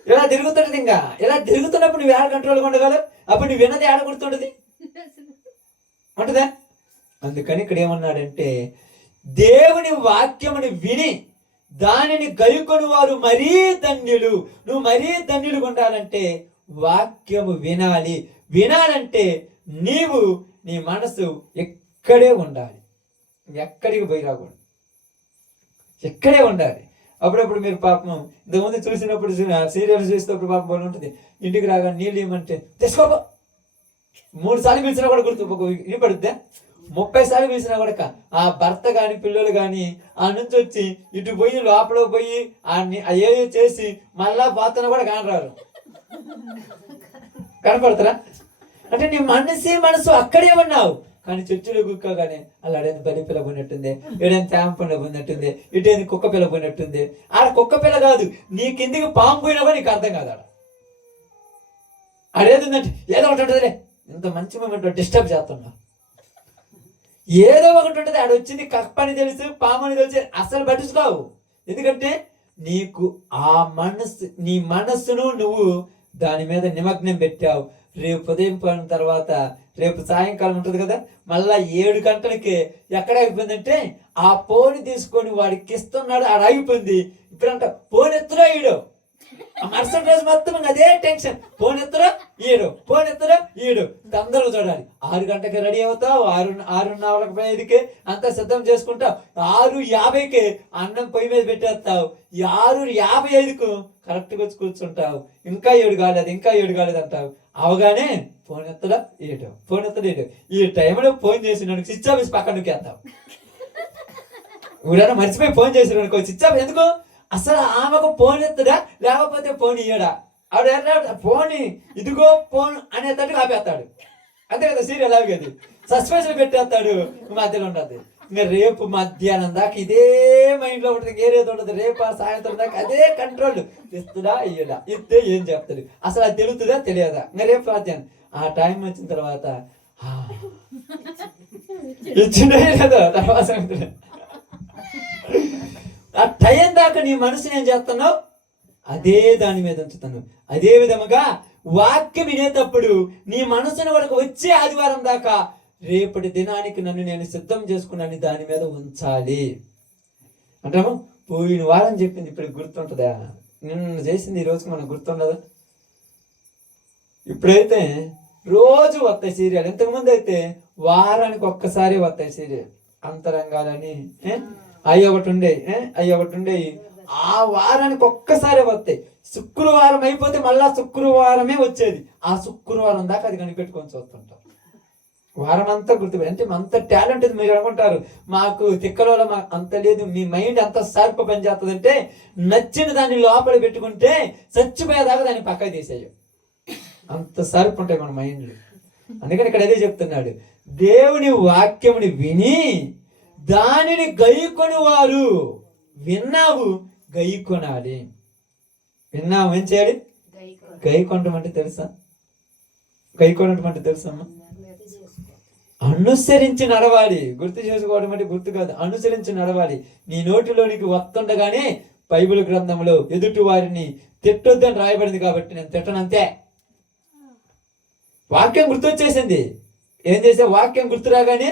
ఇలా తిరుగుతుంటది. ఇంకా ఇలా తిరుగుతున్నప్పుడు నువ్వు ఏడ కంట్రోల్గా ఉండగలవు? అప్పుడు నువ్వు విన్నది ఏడ గుర్తుంటది ఉంటుందా? అందుకని ఇక్కడ ఏమన్నాడంటే, దేవుని వాక్యముని విని దానిని గైకొని వారు మరీ ధన్యులు. నువ్వు మరీ ధన్యులుగా ఉండాలంటే వాక్యము వినాలి. వినాలంటే నీవు నీ మనసు ఎక్కడే ఉండాలి, ఎక్కడికి పోయి రాకూడదు, ఎక్కడే ఉండాలి. అప్పుడప్పుడు మీరు పాపం ఇంతకుముందు చూసినప్పుడు సీరియల్స్ చూసినప్పుడు పాపం పోయి ఉంటుంది, ఇంటికి రాగా నీళ్ళు ఇవ్వమంటే తెసుకోపో 3 సార్లు పిలిచినా కూడా గుర్తు వినపడుద్దా? 30 సార్లు పిలిచినా కూడా ఆ భర్త కానీ పిల్లలు కానీ ఆ నుంచి వచ్చి ఇటు పోయి లోపల పోయి ఏదో చేసి మళ్ళా పోతున్నా కూడా కానరారు. కనపడతారా? అంటే నీ మనసు అక్కడే ఉన్నావు, కానీ చర్చిలో గుక్కగానే అలా అడేది బలి పిల్ల పోయినట్టుంది, ఏడైనా తేమ పిల్ల పోయినట్టుంది, ఇటేది కుక్క పిల్ల పోయినట్టుంది. ఆడ కుక్క పిల్ల కాదు, నీ కిందికి పాము పోయినా కూడా నీకు అర్థం కాదు. ఆడేదంటే ఏదో ఒకటి ఉంటుందిలే, ఇంత మంచి మూమెంట్ డిస్టర్బ్ చేస్తున్నా, ఏదో ఒకటి ఉంటుంది. ఆడ వచ్చింది కప్ప అని తెలుసు, పాము అని తెలిసి అసలు పట్టించుకోవు. ఎందుకంటే నీకు ఆ నీ మనస్సును నువ్వు దాని మీద నిమగ్నం పెట్టావు. రేపు ఉదయం పోయిన తర్వాత రేపు సాయంకాలం ఉంటుంది కదా, మళ్ళా 7 గంటలకి ఎక్కడ అయిపోయిందంటే ఆ ఫోన్ తీసుకొని వాడికి ఇస్తున్నాడు, ఆడ అయిపోయింది. ఇప్పుడంట ఫోన్ ఎత్తురా ఈడు, మరుసటి రోజు మొత్తం అదే టెన్షన్, ఫోన్ ఎత్తురా ఈడు, ఫోన్ ఎత్తురా ఈడు. తొందరగా చూడాలి. 6 గంటకి రెడీ అవుతావు, 6:45కి అంతా సిద్ధం చేసుకుంటావు, 6:50కి అన్నం పొయ్యి మీద పెట్టేస్తావు, 6:55కు కరెక్ట్గా వచ్చి కూర్చుంటావు. ఇంకా 7 కాలేదు, ఇంకా 7 కాలేదు అంటావు. అవగానే ఫోన్ ఎత్తడా ఏటో, ఫోన్ ఎత్తడా ఏటో. ఈ టైంలో ఫోన్ చేసినాడు స్విచ్ ఆఫ్ వేసి పక్కన నొక్కేస్తావు. ఊరైనా మర్చిపోయి ఫోన్ చేసినాడు అనుకో, స్విచ్ ఆఫ్. ఎందుకు? అసలు ఆమెకు ఫోన్ ఎత్తడా లేకపోతే ఫోన్ ఇయ్యడా? ఆవిడ ఫోన్ ఇదిగో ఫోన్ అనేటట్టు ఆపేస్తాడు. అంతే కదా, సీరియల్ అవి కదా, సస్పెన్స్ పెట్టేస్తాడు. మధ్యలో ఉండదు. ఇంకా రేపు మధ్యాహ్నం దాకా ఇదే మైండ్ లో ఉంటుంది, ఏరేది ఉండదు. రేపు సాయంత్రం దాకా అదే కంట్రోల్. ఇస్తుందా ఇయ్యడా, ఇస్తే ఏం చెప్తాడు, అసలు అది తెలుస్తుందా తెలియదా? ఇంకా రేపు మధ్యాహ్నం ఆ టైం వచ్చిన తర్వాత ఇచ్చిండే కదా, తర్వాత ఆ టైం దాకా నీ మనసుని ఏం చేస్తున్నావు? అదే దాని మీద ఉంచుతాను. అదే విధముగా వాక్యం వినేటప్పుడు నీ మనసును వరకు వచ్చే ఆదివారం దాకా రేపటి దినానికి నన్ను నేను సిద్ధం చేసుకున్నాను దాని మీద ఉంచాలి అంటాము. పోయిన వారం చెప్పింది ఇప్పుడు గుర్తుంటుందా? నిన్న చేసింది ఈ రోజుకి మనకు గుర్తుండదా? ఇప్పుడైతే రోజు వస్తాయి సీరియల్. ఇంతకుముందు అయితే వారానికి ఒక్కసారి వస్తాయి సీరియల్. అంతరంగాలని అవి ఒకటి ఉండేవి. ఆ వారానికి ఒక్కసారి వస్తాయి. శుక్రవారం అయిపోతే మళ్ళా శుక్రవారమే వచ్చేది. ఆ శుక్రవారం దాకా అది కనిపెట్టుకొని చూస్తుంటాం. వారం అంతా గుర్తు. అంటే అంత టాలెంట్ ఇది. మీరు అనుకుంటారు మాకు తిక్కలో అంత లేదు. మీ మైండ్ అంత షార్ప్ పని చేస్తుందంటే నచ్చిన దాన్ని లోపల పెట్టుకుంటే చచ్చిపోయేదాకా దాన్ని పక్కకు తీసేయం. అంత షార్ప్ ఉంటాయి మన మైండ్లు. అందుకని ఇక్కడ అదే చెప్తున్నాడు, దేవుని వాక్యముని విని దానిని గైకొని వారు. విన్నావు, గైకొనాలి. విన్నావు, ఏం చేయాలి? గైకొనటం అంటే తెలుసా? గైకొనటం అంటే తెలుసమ్మా? అనుసరించి నడవాలి. గుర్తు చేసుకోవడం అంటే గుర్తు కాదు, అనుసరించి నడవాలి. నీ నోటిలోనికి వస్తుండగానే బైబిల్ గ్రంథంలో ఎదుటి వారిని తిట్టొద్దని రాయబడింది కాబట్టి నేను తిట్టనంతే. వాక్యం గుర్తొచ్చేసింది. ఏం చేసా? వాక్యం గుర్తు రాగానే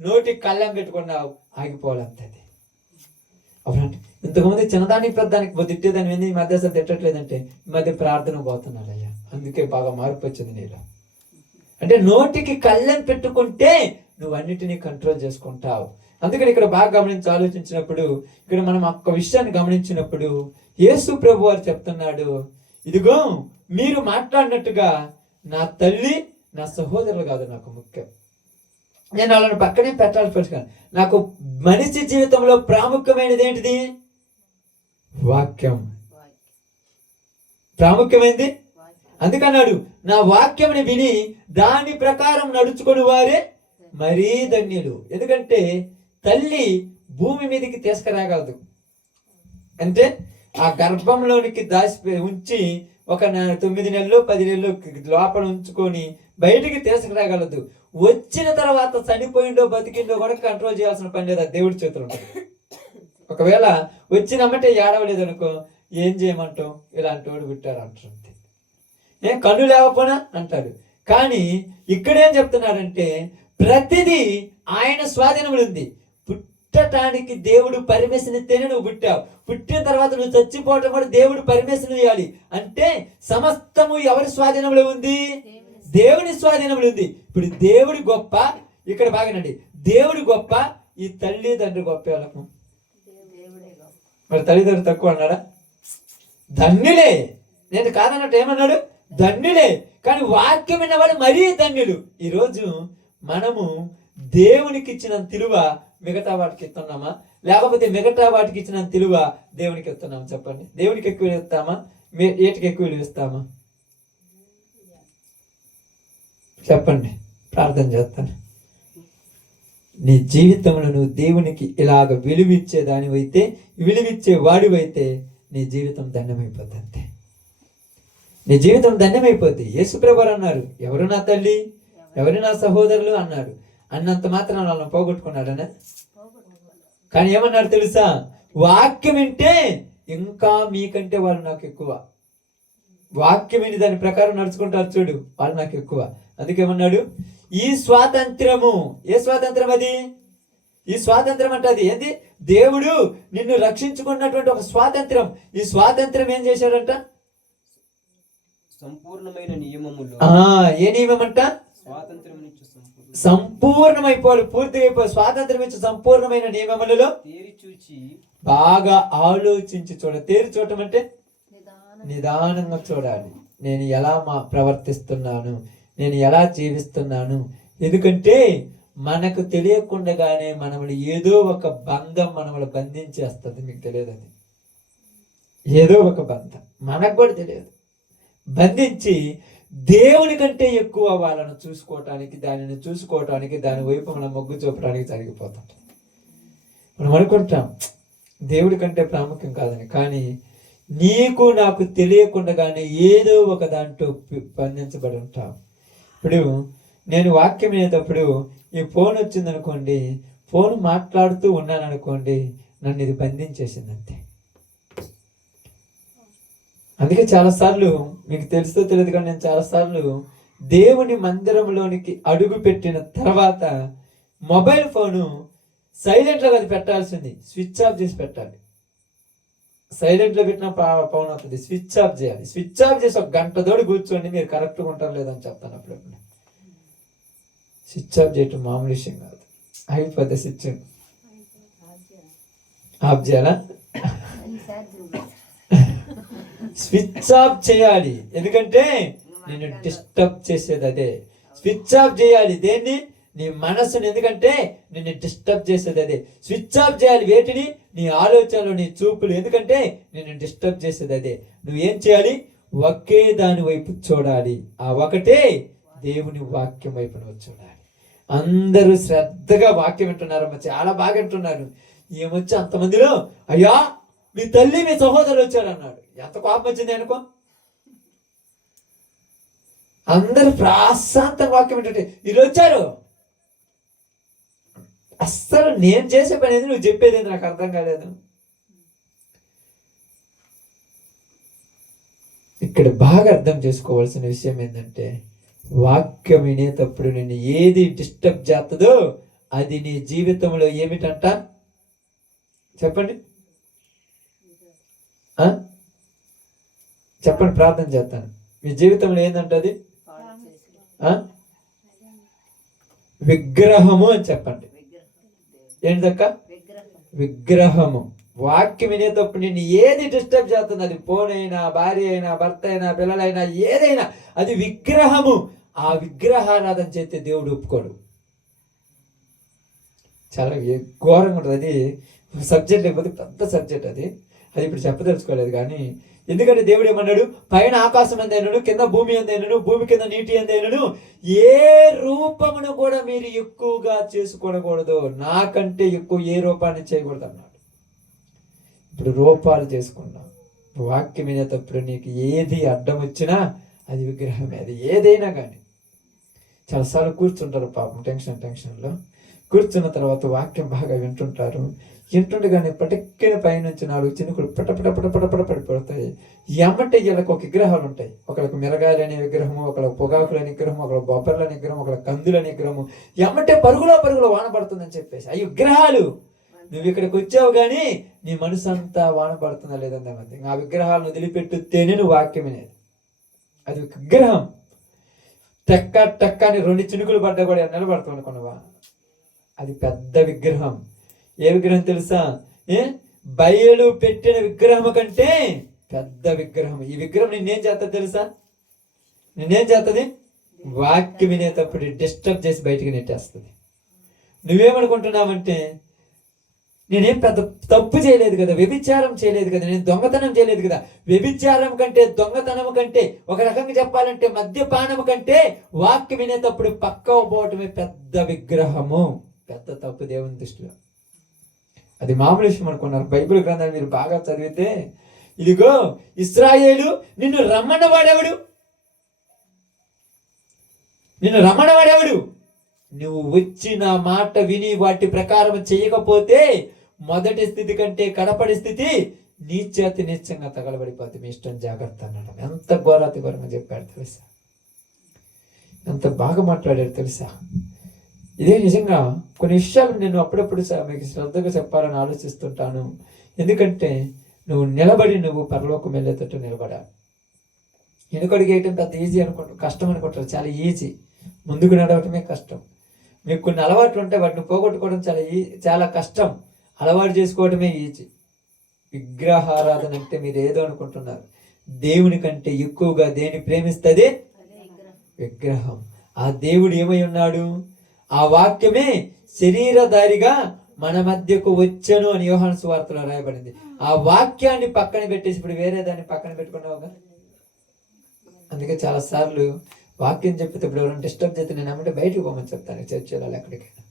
నోటికి కళ్ళం పెట్టుకున్నావు, ఆగిపోవాలంతే. అవునండి. ఇంతకుముందు చిన్నదానికి పెద్దానికి తిట్టేదాన్ని ఈ మధ్య అసలు తిట్టట్లేదంటే ఈ మధ్య ప్రార్థన పోతున్నాడు అయ్యా. అందుకే బాగా మార్పు వచ్చింది నీలో. అంటే నోటికి కళ్ళం పెట్టుకుంటే నువ్వు అన్నిటినీ కంట్రోల్ చేసుకుంటావు. అందుకని ఇక్కడ బాగా ఆలోచించినప్పుడు ఇక్కడ మనం ఒక్క విషయాన్ని గమనించినప్పుడు యేసు ప్రభు వారు చెప్తున్నాడు, ఇదిగో మీరు మాట్లాడినట్టుగా నా తల్లి నా సహోదరులు కాదు నాకు ముఖ్యం. నేను వాళ్ళని పక్కనే పెట్టాల్సి పెట్టుకున్నాను. నాకు మనిషి జీవితంలో ప్రాముఖ్యమైనది ఏంటిది? వాక్యం ప్రాముఖ్యమైనది. అందుకన్నాడు, నా వాక్యంని విని దాని ప్రకారం నడుచుకుని వారే మరీ ధన్యులు. ఎందుకంటే తల్లి భూమి మీదకి తీసుకురాగలదు. అంటే ఆ గర్భంలోనికి ఉంచి ఒక 9 నెలలు 10 నెలలు లోపల ఉంచుకొని బయటికి తీసుకురాగలదు. వచ్చిన తర్వాత చనిపోయిండో బతికిండో కూడా కంట్రోల్ చేయాల్సిన పని లేదు, దేవుడి చేతులు ఉంటుంది. ఒకవేళ వచ్చినమ్మటే ఏడవలేదు అనుకో, ఏం చేయమంటావు, ఇలాంటి వాడు పుట్టాడు అంటుంది. కన్ను లేకపోనా అంటాడు. కానీ ఇక్కడేం చెప్తున్నాడంటే ప్రతిదీ ఆయన స్వాధీనంలో ఉంది. పుట్టడానికి దేవుడు పర్మిషన్ ఇస్తేనే నువ్వు పుట్టావు. పుట్టిన తర్వాత నువ్వు చచ్చిపోవటం కూడా దేవుడు పర్మిషన్ ఇవ్వాలి. అంటే సమస్తము ఎవరి స్వాధీనంలో ఉంది? దేవుని స్వాధీనంలో ఉంది. ఇప్పుడు దేవుడి గొప్ప, ఇక్కడ బాగానండి, దేవుడి గొప్ప, ఈ తల్లిదండ్రులు గొప్ప. వాళ్ళకు మరి తల్లిదండ్రులు తక్కువ అన్నాడా? ధన్యులే. నేను కాదన్నట్టు ఏమన్నాడు? ధన్యులే. కానీ వాక్యం విన్నవాడు మరీ ధన్యులు. ఈరోజు మనము దేవునికి ఇచ్చిన తిలువ మిగతా వాటికి ఇస్తున్నామా, లేకపోతే మిగతా వాటికి ఇచ్చిన తిలువ దేవునికి ఇస్తున్నామా? చెప్పండి. దేవునికి ఎక్కువ ఇస్తామా, ఏటికి ఎక్కువ ఇస్తామా? చెప్పండి, ప్రార్థన చేస్తాను. నీ జీవితంలో నువ్వు దేవునికి ఇలాగ విలువిచ్చే దానివైతే, విలువిచ్చే వాడివైతే నీ జీవితం ధన్యమైపోద్ది. అంతే, నీ జీవితం ధన్యమైపోద్ది. యేసుప్రభు అన్నారు, ఎవరు నా తల్లి, ఎవరు నా సహోదరులు అన్నారు. అన్నంత మాత్రం వాళ్ళని పోగొట్టుకున్నాడనే. కానీ ఏమన్నాడు తెలుసా? వాక్యం వింటే ఇంకా మీకంటే వాళ్ళు నాకు ఎక్కువ. వాక్యం విని దాని ప్రకారం నడుచుకుంటారు చూడు, వాళ్ళు నాకు ఎక్కువ. అందుకేమన్నాడు? ఈ స్వాతంత్రము, ఏ స్వాతంత్రం అది? ఈ స్వాతంత్రం అంటే అది ఏంది? దేవుడు నిన్ను రక్షించుకున్నటువంటి ఒక స్వాతంత్రం. ఈ స్వాతంత్రం ఏం చేశాడంట? సంపూర్ణమైన నియమములు. ఏ నియమం అంట? సంపూర్ణమైపోవాలి, పూర్తిగా అయిపోవాలి. స్వాతంత్రం ఇచ్చి సంపూర్ణమైన నియమములలో తేరి చూచి బాగా ఆలోచించి చూడాలి. తేరి చూడటం అంటే నిదానంగా చూడాలి. నేను ఎలా ప్రవర్తిస్తున్నాను, నేను ఎలా జీవిస్తున్నాను. ఎందుకంటే మనకు తెలియకుండానే మనల్ని ఏదో ఒక బంధం మనల్ని బంధించేస్తుంది. మీకు తెలియదు అది. ఏదో ఒక బంధం మనకు కూడా తెలియదు, బంధించి దేవుని కంటే ఎక్కువ వాళ్ళను చూసుకోవటానికి, దానిని చూసుకోవటానికి, దాని వైపు మనం మొగ్గు చూపడానికి జరిగిపోతుంటాం. మనం అనుకుంటాం దేవుడి కంటే ప్రాముఖ్యం కాదని. కానీ నీకు నాకు తెలియకుండానే ఏదో ఒక దాంట్లో బంధించబడి ఉంటాం. ఇప్పుడు నేను వాక్యం వినేటప్పుడు ఈ ఫోన్ వచ్చిందనుకోండి, ఫోన్ మాట్లాడుతూ ఉన్నాను అనుకోండి, నన్ను ఇది బంధించేసింది అంతే. అందుకే చాలాసార్లు, మీకు తెలుసో తెలియదు కానీ, నేను చాలాసార్లు దేవుని మందిరంలోనికి అడుగు పెట్టిన తర్వాత మొబైల్ ఫోను సైలెంట్లో అది పెట్టాల్సింది, స్విచ్ ఆఫ్ చేసి పెట్టాలి. సైలెంట్లో పెట్టిన ఫోన్ అవుతుంది, స్విచ్ ఆఫ్ చేయాలి. స్విచ్ ఆఫ్ చేసి ఒక గంట తోడు కూర్చోండి, మీరు కరెక్ట్గా ఉంటారు లేదని చెప్తాను. అప్పుడప్పుడు స్విచ్ ఆఫ్ చేయటం మామూలు విషయం కాదు. అయిపోతే స్విచ్ ఆఫ్ చేయాలా? స్విచ్ ఆఫ్ చేయాలి. ఎందుకంటే నేను డిస్టర్బ్ చేసేది అదే. స్విచ్ ఆఫ్ చేయాలి. దేన్ని? నీ మనసుని. ఎందుకంటే నిన్ను డిస్టర్బ్ చేసేది అదే. స్విచ్ ఆఫ్ చేయాలి. వేటిని? నీ ఆలోచనలు, నీ చూపులు. ఎందుకంటే నిన్ను డిస్టర్బ్ చేసేది అదే. నువ్వేం చేయాలి? ఒకే దాని వైపు చూడాలి. ఆ ఒకటే దేవుని వాక్యం వైపు నువ్వు చూడాలి. అందరూ శ్రద్ధగా వాక్యం వింటున్నారమ్మా, చాలా బాగా వింటున్నారు. ఏమొచ్చి అంతమందిలో అయ్యా మీ తల్లి మీ సహోదరులు వచ్చాడు అన్నాడు. ఎంత కోపం వచ్చింది అనుకో. అందరూ ప్రశాంతంగా వాక్యం వింటుంటే వీళ్ళు వచ్చారు. అస్సలు నేను చేసే పని ఏది, నువ్వు చెప్పేది నాకు అర్థం కాలేదు. ఇక్కడ బాగా అర్థం చేసుకోవాల్సిన విషయం ఏంటంటే, వాక్యం వినేటప్పుడు నేను ఏది డిస్టర్బ్ చేస్తుందో అది నీ జీవితంలో ఏమిటంట? చెప్పండి, చెప్పండి, ప్రార్థన చేస్తాను. మీ జీవితంలో ఏంటంటది? విగ్రహము అని చెప్పండి. ఏంటక్క? విగ్రహము. వాక్యం వినేటప్పుడు నిన్ను ఏది డిస్టర్బ్ చేస్తుంది, అది ఫోన్ అయినా, భార్య అయినా, భర్త అయినా, పిల్లలైనా, ఏదైనా అది విగ్రహము. ఆ విగ్రహారాధన చేస్తే దేవుడు ఒప్పుకోడు. చాలా ఘోరంగా ఉంటుంది. అది సబ్జెక్ట్ లేకపోతే పెద్ద సబ్జెక్ట్ అది ఇప్పుడు చెప్పదలుచుకోలేదు. కానీ ఎందుకంటే దేవుడు ఏమన్నాడు? పైన ఆకాశం ఎందైనను, కింద భూమి ఎందైనను, భూమి కింద నీటి ఎందైనను ఏ రూపమును కూడా మీరు ఎక్కువగా చేసుకోకూడదు, నాకంటే ఎక్కువ ఏ రూపాన్ని చేయకూడదు అన్నాడు. ఇప్పుడు రూపాలు చేసుకున్నాం. వాక్యం వినేటప్పుడు నీకు ఏది అడ్డం వచ్చినా అది విగ్రహమే. అది ఏదైనా కానీ. చాలాసార్లు కూర్చుంటారు పాపం టెన్షన్లో. కూర్చున్న తర్వాత వాక్యం బాగా వింటుంటారు. వింటుండగానే పటక్కిన పైనుంచి 4 చినుకులు పటపట పడిపోతాయి. ఎమ్మటే వీళ్ళకి ఒక విగ్రహాలు ఉంటాయి. ఒకళ్ళకి మిరగాయలు అనే విగ్రహము, ఒకళ్ళకి పొగాకులు అనే విగ్రహం, ఒకళ్ళకి బొబ్బర్లు అనే విగ్రహం, ఒకళ్ళకి కందులు అనే విగ్రహం. ఎమ్మటే పరుగులో వాన పడుతుందని చెప్పేసి అవి విగ్రహాలు. నువ్వు ఇక్కడికి వచ్చావు కానీ నీ మనసు అంతా వాన పడుతుందా లేదంటే మధ్య ఆ విగ్రహాలను వదిలిపెట్టుతేనే నువ్వు వాక్యం వినేది. అది ఒక విగ్రహం. టక్క అని 2 చినుకులు పడ్డా కూడా నిలబడుతుంది అనుకున్నావా? అది పెద్ద విగ్రహం. ఏ విగ్రహం తెలుసా? బయలు పెట్టిన విగ్రహం కంటే పెద్ద విగ్రహం. ఈ విగ్రహం నిన్నేం చేస్తుంది తెలుసా? నిన్నేం చేస్తుంది? వాక్యం వినేటప్పుడు డిస్టర్బ్ చేసి బయటికి నెట్టేస్తుంది. నువ్వేమనుకుంటున్నావంటే నేనేం పెద్ద తప్పు చేయలేదు కదా, వ్యభిచారం చేయలేదు కదా, నేను దొంగతనం చేయలేదు కదా. వ్యభిచారం కంటే, దొంగతనం కంటే, ఒక రకంగా చెప్పాలంటే మద్యపానం కంటే వాక్యం వినేటప్పుడు పక్కవ పోవటమే పెద్ద విగ్రహము. పెద్ద తప్పు దేవుని దృష్టిలో. అది మామూలు విషయం అనుకున్నారు. బైబిల్ గ్రంథాన్ని మీరు బాగా చదివితే, ఇదిగో ఇశ్రాయేలు నిన్ను రమ్మన్నవాడెవడు? నువ్వు వచ్చిన మాట విని వాటి ప్రకారం చేయకపోతే మొదటి స్థితి కంటే కడపడి స్థితి నీ చేతి నిశ్చయంగా తగలబడిపోతే మీ ఇష్టం, జాగ్రత్త అన్నాడు. ఎంత ఘోరాతి ఘోరంగా చెప్పాడు తెలుసా? ఎంత బాగా మాట్లాడాడు తెలుసా? ఇదే నిజంగా కొన్ని విషయాలు నేను అప్పుడప్పుడు మీకు శ్రద్ధగా చెప్పాలని ఆలోచిస్తుంటాను. ఎందుకంటే నువ్వు పరలోకం వెళ్ళేటట్టు నిలబడాలి. వెనుకడుగు వేయటం పెద్ద ఈజీ అనుకుంటారు, కష్టం అనుకుంటారు. చాలా ఈజీ. ముందుకు నడవటమే కష్టం. మీకు కొన్ని అలవాట్లు ఉంటాయి, వాటిని పోగొట్టుకోవడం చాలా కష్టం. అలవాటు చేసుకోవడమే ఈజీ. విగ్రహారాధన అంటే మీరు ఏదో అనుకుంటున్నారు. దేవుని కంటే ఎక్కువగా దేని ప్రేమిస్తుంది? విగ్రహం. ఆ దేవుడు ఏమై ఉన్నాడు? ఆ వాక్యమే శరీరధారిగా మన మధ్యకు వచ్చను అని యోహాను సువార్తలో రాయబడింది. ఆ వాక్యాన్ని పక్కన పెట్టేసి ఇప్పుడు వేరే దాన్ని పక్కన పెట్టుకున్నావుగా. అందుకే చాలా సార్లు వాక్యం చెప్పితే ఇప్పుడు ఎవరైనా డిస్టర్బ్ చేస్తే నేను ఏమంటే బయటకు పోమని చెప్తాను. చర్చలో ఎక్కడికైనా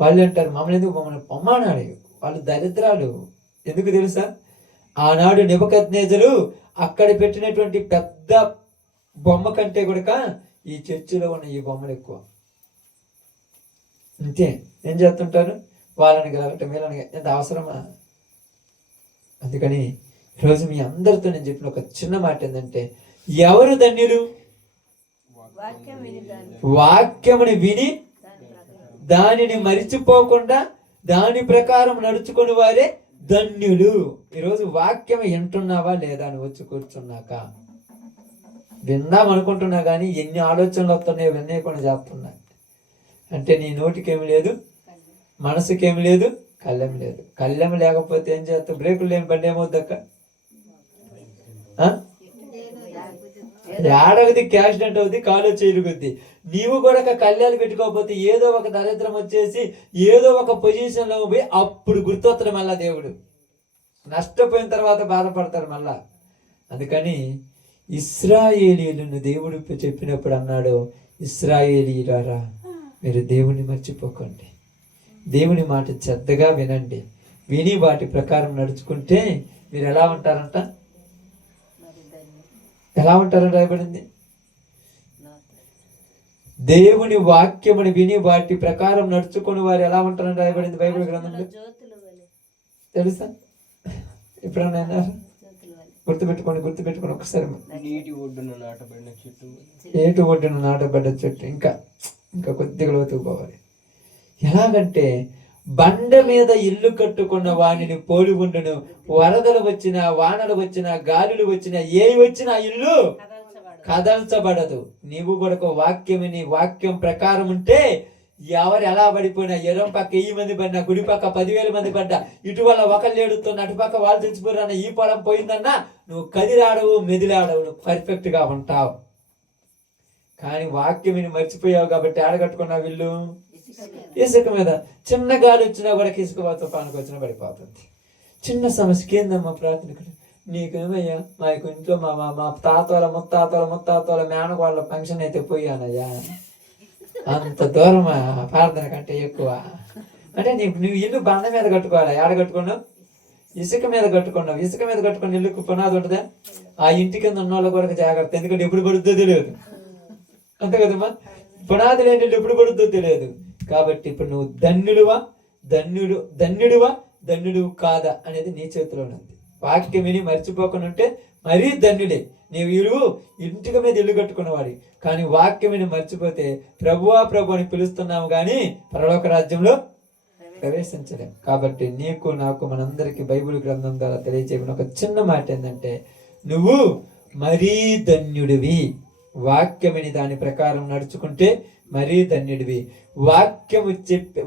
వాళ్ళు అంటారు మమ్మల్ని ఎందుకు పొమ్మన్నాడు. వాళ్ళు దరిద్రాలు. ఎందుకు తెలుసా? ఆనాడు నెబుకద్నెజరు అక్కడ పెట్టినటువంటి పెద్ద బొమ్మ కంటే కూడా ఈ చర్చిలో ఉన్న ఈ బొమ్మలు ఎక్కువ. అంతే. ఏం చేస్తుంటారు? వాళ్ళని కలగటం, వీళ్ళని. ఎంత అవసరమా? అందుకని ఈరోజు మీ అందరితో నేను చెప్పిన ఒక చిన్న మాట ఏంటంటే, ఎవరు ధన్యులు? వాక్యముని విని దానిని మరిచిపోకుండా దాని ప్రకారం నడుచుకుని వారే ధన్యులు. ఈరోజు వాక్యం వింటున్నావా లేదా? నువ్వు వచ్చి కూర్చున్నాక విందాం అనుకుంటున్నా కానీ ఎన్ని ఆలోచనలు వస్తున్నాయో వినేయకుండా చేస్తున్నా. అంటే నీ నోటికేమి లేదు, మనసుకేమి లేదు, కళ్ళెం లేదు. కళ్ళెం లేకపోతే ఏం చేస్తావు? బ్రేకులు లేని బండి ఏమవుద్దక్క? ఏడవది యాక్సిడెంట్ అవుద్ది, కాలు వచ్చి ఇరుగుద్ది. నీవు కూడా కళ్యాలు పెట్టుకోకపోతే ఏదో ఒక దరిద్రం వచ్చేసి ఏదో ఒక పొజిషన్లో పోయి అప్పుడు గుర్తొస్తాడు మళ్ళా దేవుడు. నష్టపోయిన తర్వాత బాధపడతారు మళ్ళా. అందుకని ఇశ్రాయేలీయులను దేవుడు చెప్పినప్పుడు అన్నాడు, ఇశ్రాయేలీయులారా మీరు దేవుని మర్చిపోకండి, దేవుని మాట శ్రద్ధగా వినండి, విని వాటి ప్రకారం నడుచుకుంటే మీరు ఎలా ఉంటారంట? ఎలా ఉంటారని రాయబడింది? దేవుని వాక్యముని విని వాటి ప్రకారం నడుచుకుని వారు ఎలా ఉంటారని రాయబడింది బైబిల్ గ్రంథంలో. తెలుసా? ఎప్పుడన్నా గుర్తుపెట్టుకోండి ఒకసారి. నీటి ఒడ్డున నాటబడిన చెట్టు. ఏటు ఒడ్డున నాటబడ్డ చెట్టు. ఇంకా కొద్దిగా లోతుకు పోవాలి. ఎలాగంటే బండ మీద ఇల్లు కట్టుకున్న వానిని పోలి ఉండును. వరదలు వచ్చినా, వానలు వచ్చినా, గాలులు వచ్చినా, ఏవి వచ్చినా ఇల్లు కదల్చబడదు. నీవు కూడా వాక్యం వాక్యం ప్రకారం ఉంటే ఎవరు ఎలా పడిపోయినా, ఎరం పక్క 1000 మంది పడినా, గుడి పక్క 10,000 మంది పడ్డా, ఇటు వల్ల ఒకళ్ళు ఏడుతున్నా, అటు పక్క వాళ్ళు తెచ్చిపోరన్నా, ఈ పొలం పోయిందన్నా నువ్వు కదిలాడవు, మెదిలాడవు, నువ్వు పర్ఫెక్ట్ గా ఉంటావు. కానీ వాక్యం మర్చిపోయావు కాబట్టి ఆడగట్టుకున్నావు ఇల్లు ఇసుక మీద. చిన్న గాలి వచ్చినా కూడా ఇసుక తుఫానికి వచ్చినా పడిపోతుంది. చిన్న సమస్యకి ఏందమ్మా ప్రార్థన? నీకేమయ్యా, మా ఇంట్లో మా తాతల ముత్తాతల మేనగోళ్ళ ఫంక్షన్ అయితే పోయానయ్యా. అంత దూరమా ప్రార్థన కంటే ఎక్కువ? అంటే నువ్వు ఇల్లు బండ మీద కట్టుకోవాలి. ఆడ కట్టుకున్నావు? ఇసుక మీద కట్టుకున్నావు. ఇసుక మీద కట్టుకుని ఇల్లుకు పునాది ఉంటుందా? ఆ ఇంటి కింద ఉన్న వాళ్ళ కూడా జాగ్రత్త, ఎందుకంటే ఎప్పుడు పడుద్దో తెలియదు. అంతే కదమ్మా. పునాది లేని ఇల్లు ఎప్పుడు పడుద్దో తెలియదు. కాబట్టి ఇప్పుడు నువ్వు ధన్యుడువా కాదా అనేది నీ చేతిలోనే ఉంది. వాక్యం విని మర్చిపోకుండా ఉంటే మరీ ధన్యుడే. నీవు ఇంటికి మీద ఇల్లు కట్టుకున్నవాడి, కానీ వాక్యం విని మర్చిపోతే ప్రభువా ప్రభు అని పిలుస్తున్నాము కానీ పరలోక రాజ్యంలో ప్రవేశించలేం. కాబట్టి నీకు నాకు మనందరికీ బైబిల్ గ్రంథం ద్వారా తెలియజేయబడిన ఒక చిన్న మాట ఏంటంటే, నువ్వు మరీ ధన్యుడివి. వాక్యమని దాని ప్రకారం నడుచుకుంటే మరీ ధన్యుడివి.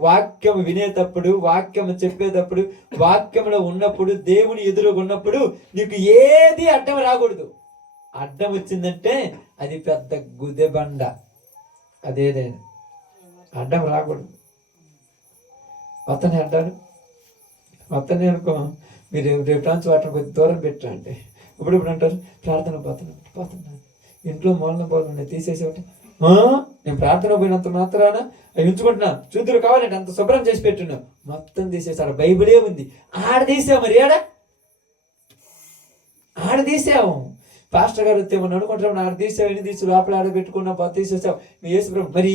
వాక్యము వినేటప్పుడు, వాక్యము చెప్పేటప్పుడు, వాక్యములో ఉన్నప్పుడు, దేవుని ఎదురుగా ఉన్నప్పుడు నీకు ఏది అడ్డం రాకూడదు. అడ్డం వచ్చిందంటే అది పెద్ద గుదెబండ. అదేదైనా అడ్డం రాకూడదు. అతనే అంటాడు, అతనే అనుకో, మీరు రేపు నుంచి వాటిని కొద్ది దూరం పెట్టండి. ఇప్పుడు అంటారు ప్రార్థన పోతున్నా ఇంట్లో మూలన తీసేసి ఒకటి, నేను ప్రార్థన పోయినంత మాత్రాన అవి ఉంచుకుంటున్నా, చూద్దరు కావాలంటే అంత శుభ్రం చేసి పెట్టున్నా, మొత్తం తీసేసాడు. బైబిలే ఉంది, ఆడ తీసావు. మరి ఆడ తీసావు. పాస్టర్ గారు వస్తే మనం అనుకుంటాం, ఆడ తీసావు, ఎన్ని తీసి లోపల ఆడ పెట్టుకున్నా, తీసేసావు. మీ యేసు మరి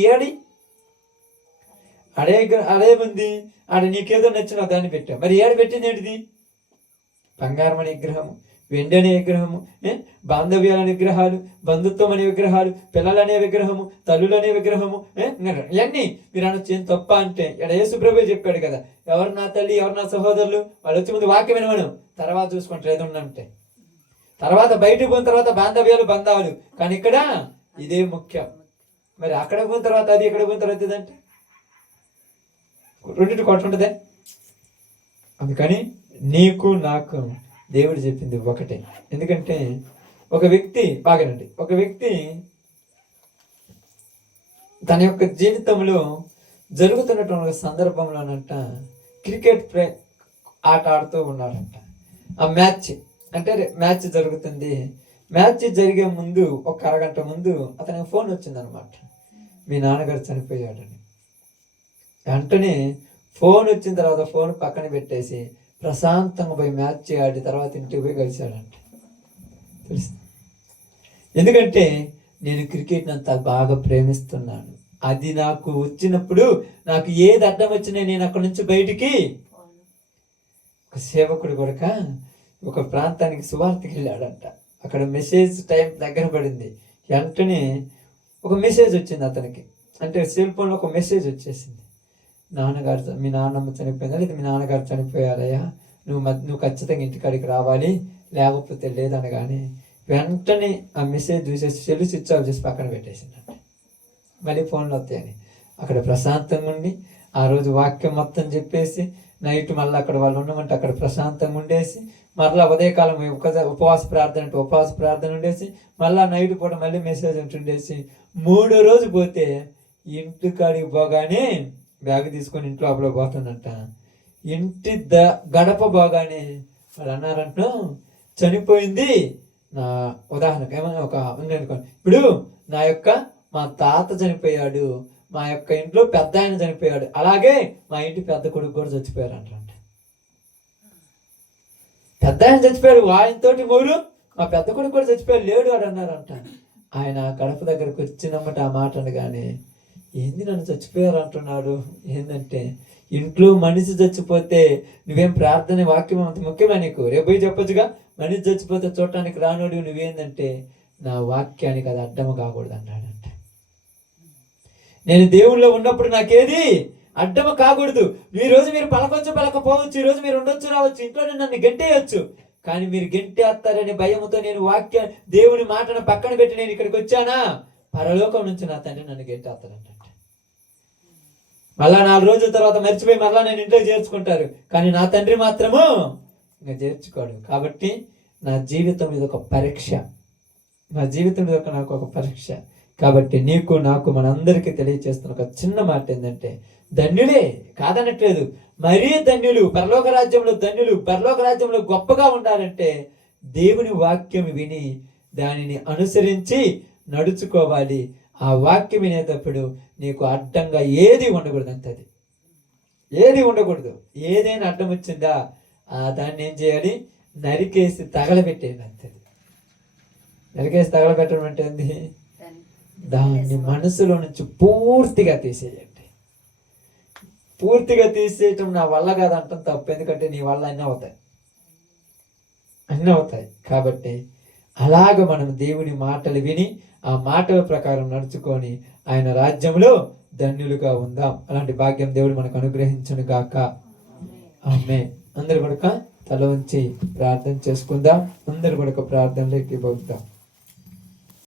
అడేముంది, ఆడ నీకేదో నచ్చినా దాన్ని పెట్టావు. మరి ఏడ పెట్టింది ఏంటిది? బంగారం అనే విగ్రహము, వెండి అనే విగ్రహము, బాంధవ్యాల విగ్రహాలు, బంధుత్వం అనే విగ్రహాలు, పిల్లలనే విగ్రహము, తల్లులనే విగ్రహము, ఇవన్నీ మీరు అనొచ్చు. ఏం తప్ప అంటే ఇక్కడ యేసుప్రభువే చెప్పాడు కదా, ఎవరు నా తల్లి, ఎవరు నా సహోదరులు, వాళ్ళు వచ్చి ముందు వాక్యం వినమను, తర్వాత చూసుకుంటారు ఏదో ఉందంటే. తర్వాత బయటకు పోయిన తర్వాత బాంధవ్యాలు, బంధాలు, కానీ ఇక్కడ ఇదే ముఖ్యం. మరి అక్కడ పోయిన తర్వాత అది, ఇక్కడ పోయిన తర్వాత ఇదంటే రెండింటి కొట్టుంటదే. అందుకని నీకు నాకు దేవుడు చెప్పింది ఒకటే. ఎందుకంటే ఒక వ్యక్తి బాగానండి, ఒక వ్యక్తి తన యొక్క జీవితంలో జరుగుతున్నటువంటి సందర్భంలోనంట క్రికెట్ ఆట ఆడుతూ ఉన్నాడంట. ఆ మ్యాచ్ జరుగుతుంది. మ్యాచ్ జరిగే ముందు ఒక అరగంట ముందు అతనికి ఫోన్ వచ్చిందనమాట, మీ నాన్నగారు చనిపోయాడని. వెంటనే ఫోన్ వచ్చిన తర్వాత ఫోన్ పక్కన పెట్టేసి ప్రశాంతంగా పోయి మ్యాచ్ ఆడి తర్వాత ఇంటికి పోయి కలిశాడంట. తెలుసు, ఎందుకంటే నేను క్రికెట్ని అంత బాగా ప్రేమిస్తున్నాను. అది నాకు వచ్చినప్పుడు నాకు ఏది అడ్డం వచ్చినా నేను అక్కడి నుంచి బయటికి. ఒక సేవకుడు కొడుక ఒక ప్రాంతానికి సువార్తకి వెళ్ళాడంట. అక్కడ మెసేజ్ టైం దగ్గర పడింది. వెంటనే ఒక మెసేజ్ వచ్చింది అతనికి, అంటే సెల్ ఫోన్లో ఒక మెసేజ్ వచ్చేసింది, నాన్నగారు, మీ నాన్నమ్మ చనిపోయిందా లేదా మీ నాన్నగారు చనిపోయారయ్యా, నువ్వు ఖచ్చితంగా ఇంటికాడికి రావాలి, లేకపోతే లేదనగానే వెంటనే ఆ మెసేజ్ చూసేసి సెల్ స్విచ్ ఆఫ్ చేసి పక్కన పెట్టేసిందంట. మళ్ళీ ఫోన్లో వస్తాయని అక్కడ ప్రశాంతంగా ఉండి ఆ రోజు వాక్యం మొత్తం చెప్పేసి నైట్ మళ్ళీ అక్కడ వాళ్ళు ఉండమంటే అక్కడ ప్రశాంతంగా ఉండేసి, మరలా ఉదయకాలం ఉపవాస ప్రార్థన ఉండేసి, మళ్ళీ నైట్ పూట మళ్ళీ మెసేజ్ ఉంటుండేసి, 3వ రోజు పోతే ఇంటికాడికి పోగానే బ్యాగ్ తీసుకొని ఇంట్లో లోపల పోతుందంట. ఇంటి గడప పోగానే వాళ్ళు అన్నారంట, చనిపోయింది నా ఉదాహరణకు ఏమన్నా ఒక ఉంది అనుకోండి, ఇప్పుడు మా తాత చనిపోయాడు, మా యొక్క ఇంట్లో పెద్ద ఆయన చనిపోయాడు, అలాగే మా ఇంటి పెద్ద కొడుకు కూడా చచ్చిపోయారు అంటారంట. పెద్ద ఆయన చచ్చిపోయాడు, ఆయనతోటి మొగుడు మా పెద్ద కొడుకు కూడా చచ్చిపోయాడు, లేడు వాడు అన్నారంట. ఆయన గడప దగ్గరకు వచ్చినమ్మట ఆ మాట అనగానే, ఏంది నన్ను చచ్చిపోయారు అంటున్నాడు, ఏంటంటే ఇంట్లో మనిషి చచ్చిపోతే నువ్వేం ప్రార్థన వాక్యం అంత ముఖ్యమా నీకు? రేపు పోయి చెప్పొచ్చుగా, మనిషి చచ్చిపోతే చూడటానికి రానోడు నువ్వేందంటే నా వాక్యానికి అది అడ్డము కాకూడదు అన్నాడంట. నేను దేవుళ్ళో ఉన్నప్పుడు నాకేది అడ్డము కాకూడదు. ఈ రోజు మీరు పలకపోవచ్చు, ఈ రోజు మీరు ఉండొచ్చు రావచ్చు, ఇంట్లో నన్ను గెంటేయచ్చు, కానీ మీరు గెంటేస్తారనే భయంతో నేను దేవుని మాటను పక్కన పెట్టి నేను ఇక్కడికి వచ్చానా, పరలోకం నుంచి నా తండ్రి నన్ను గెంటేస్తాడంట. మళ్ళా 4 రోజుల తర్వాత మర్చిపోయి మళ్ళా నేను ఇంట్లో చేర్చుకుంటారు, కానీ నా తండ్రి మాత్రము ఇంకా చేర్చుకోడు. కాబట్టి నా జీవితం ఇది ఒక పరీక్ష, నా జీవితం ఇది నాకు ఒక పరీక్ష. కాబట్టి నీకు నాకు మనందరికీ తెలియజేస్తున్న ఒక చిన్న మాట ఏంటంటే, ధన్యులే కాదనట్లేదు, మరీ ధన్యులు, పరలోక రాజ్యంలో ధన్యులు, పరలోక రాజ్యంలో గొప్పగా ఉండాలంటే దేవుని వాక్యం విని దానిని అనుసరించి నడుచుకోవాలి. ఆ వాక్యం వినేటప్పుడు నీకు అడ్డంగా ఏది ఉండకూడదు, అంతది ఏది ఉండకూడదు. ఏదైనా అడ్డం వచ్చిందా దాన్ని ఏం చేయాలి, నరికేసి తగలబెట్టేయండి, అంతది. నరికేసి తగలబెట్టడం అంటే ఏంది, దాన్ని మనసులో నుంచి పూర్తిగా తీసేయండి. పూర్తిగా తీసేయటం నా వల్ల కాదంటాం తప్పు. ఎందుకంటే నీ వల్ల అన్నీ అవుతాయి, అన్నీ అవుతాయి. కాబట్టి అలాగ మనం దేవుని మాటలు విని ఆ మాటల ప్రకారం నడుచుకొని ఆయన రాజ్యంలో ధన్యులుగా ఉందాం. అలాంటి భాగ్యం దేవుడు మనకు అనుగ్రహించును గాక. ఆమేన్. అందరు కూడా తల ఉంచి ప్రార్థన చేసుకుందాం. అందరు కూడా ప్రార్థనలోకి పోతాం.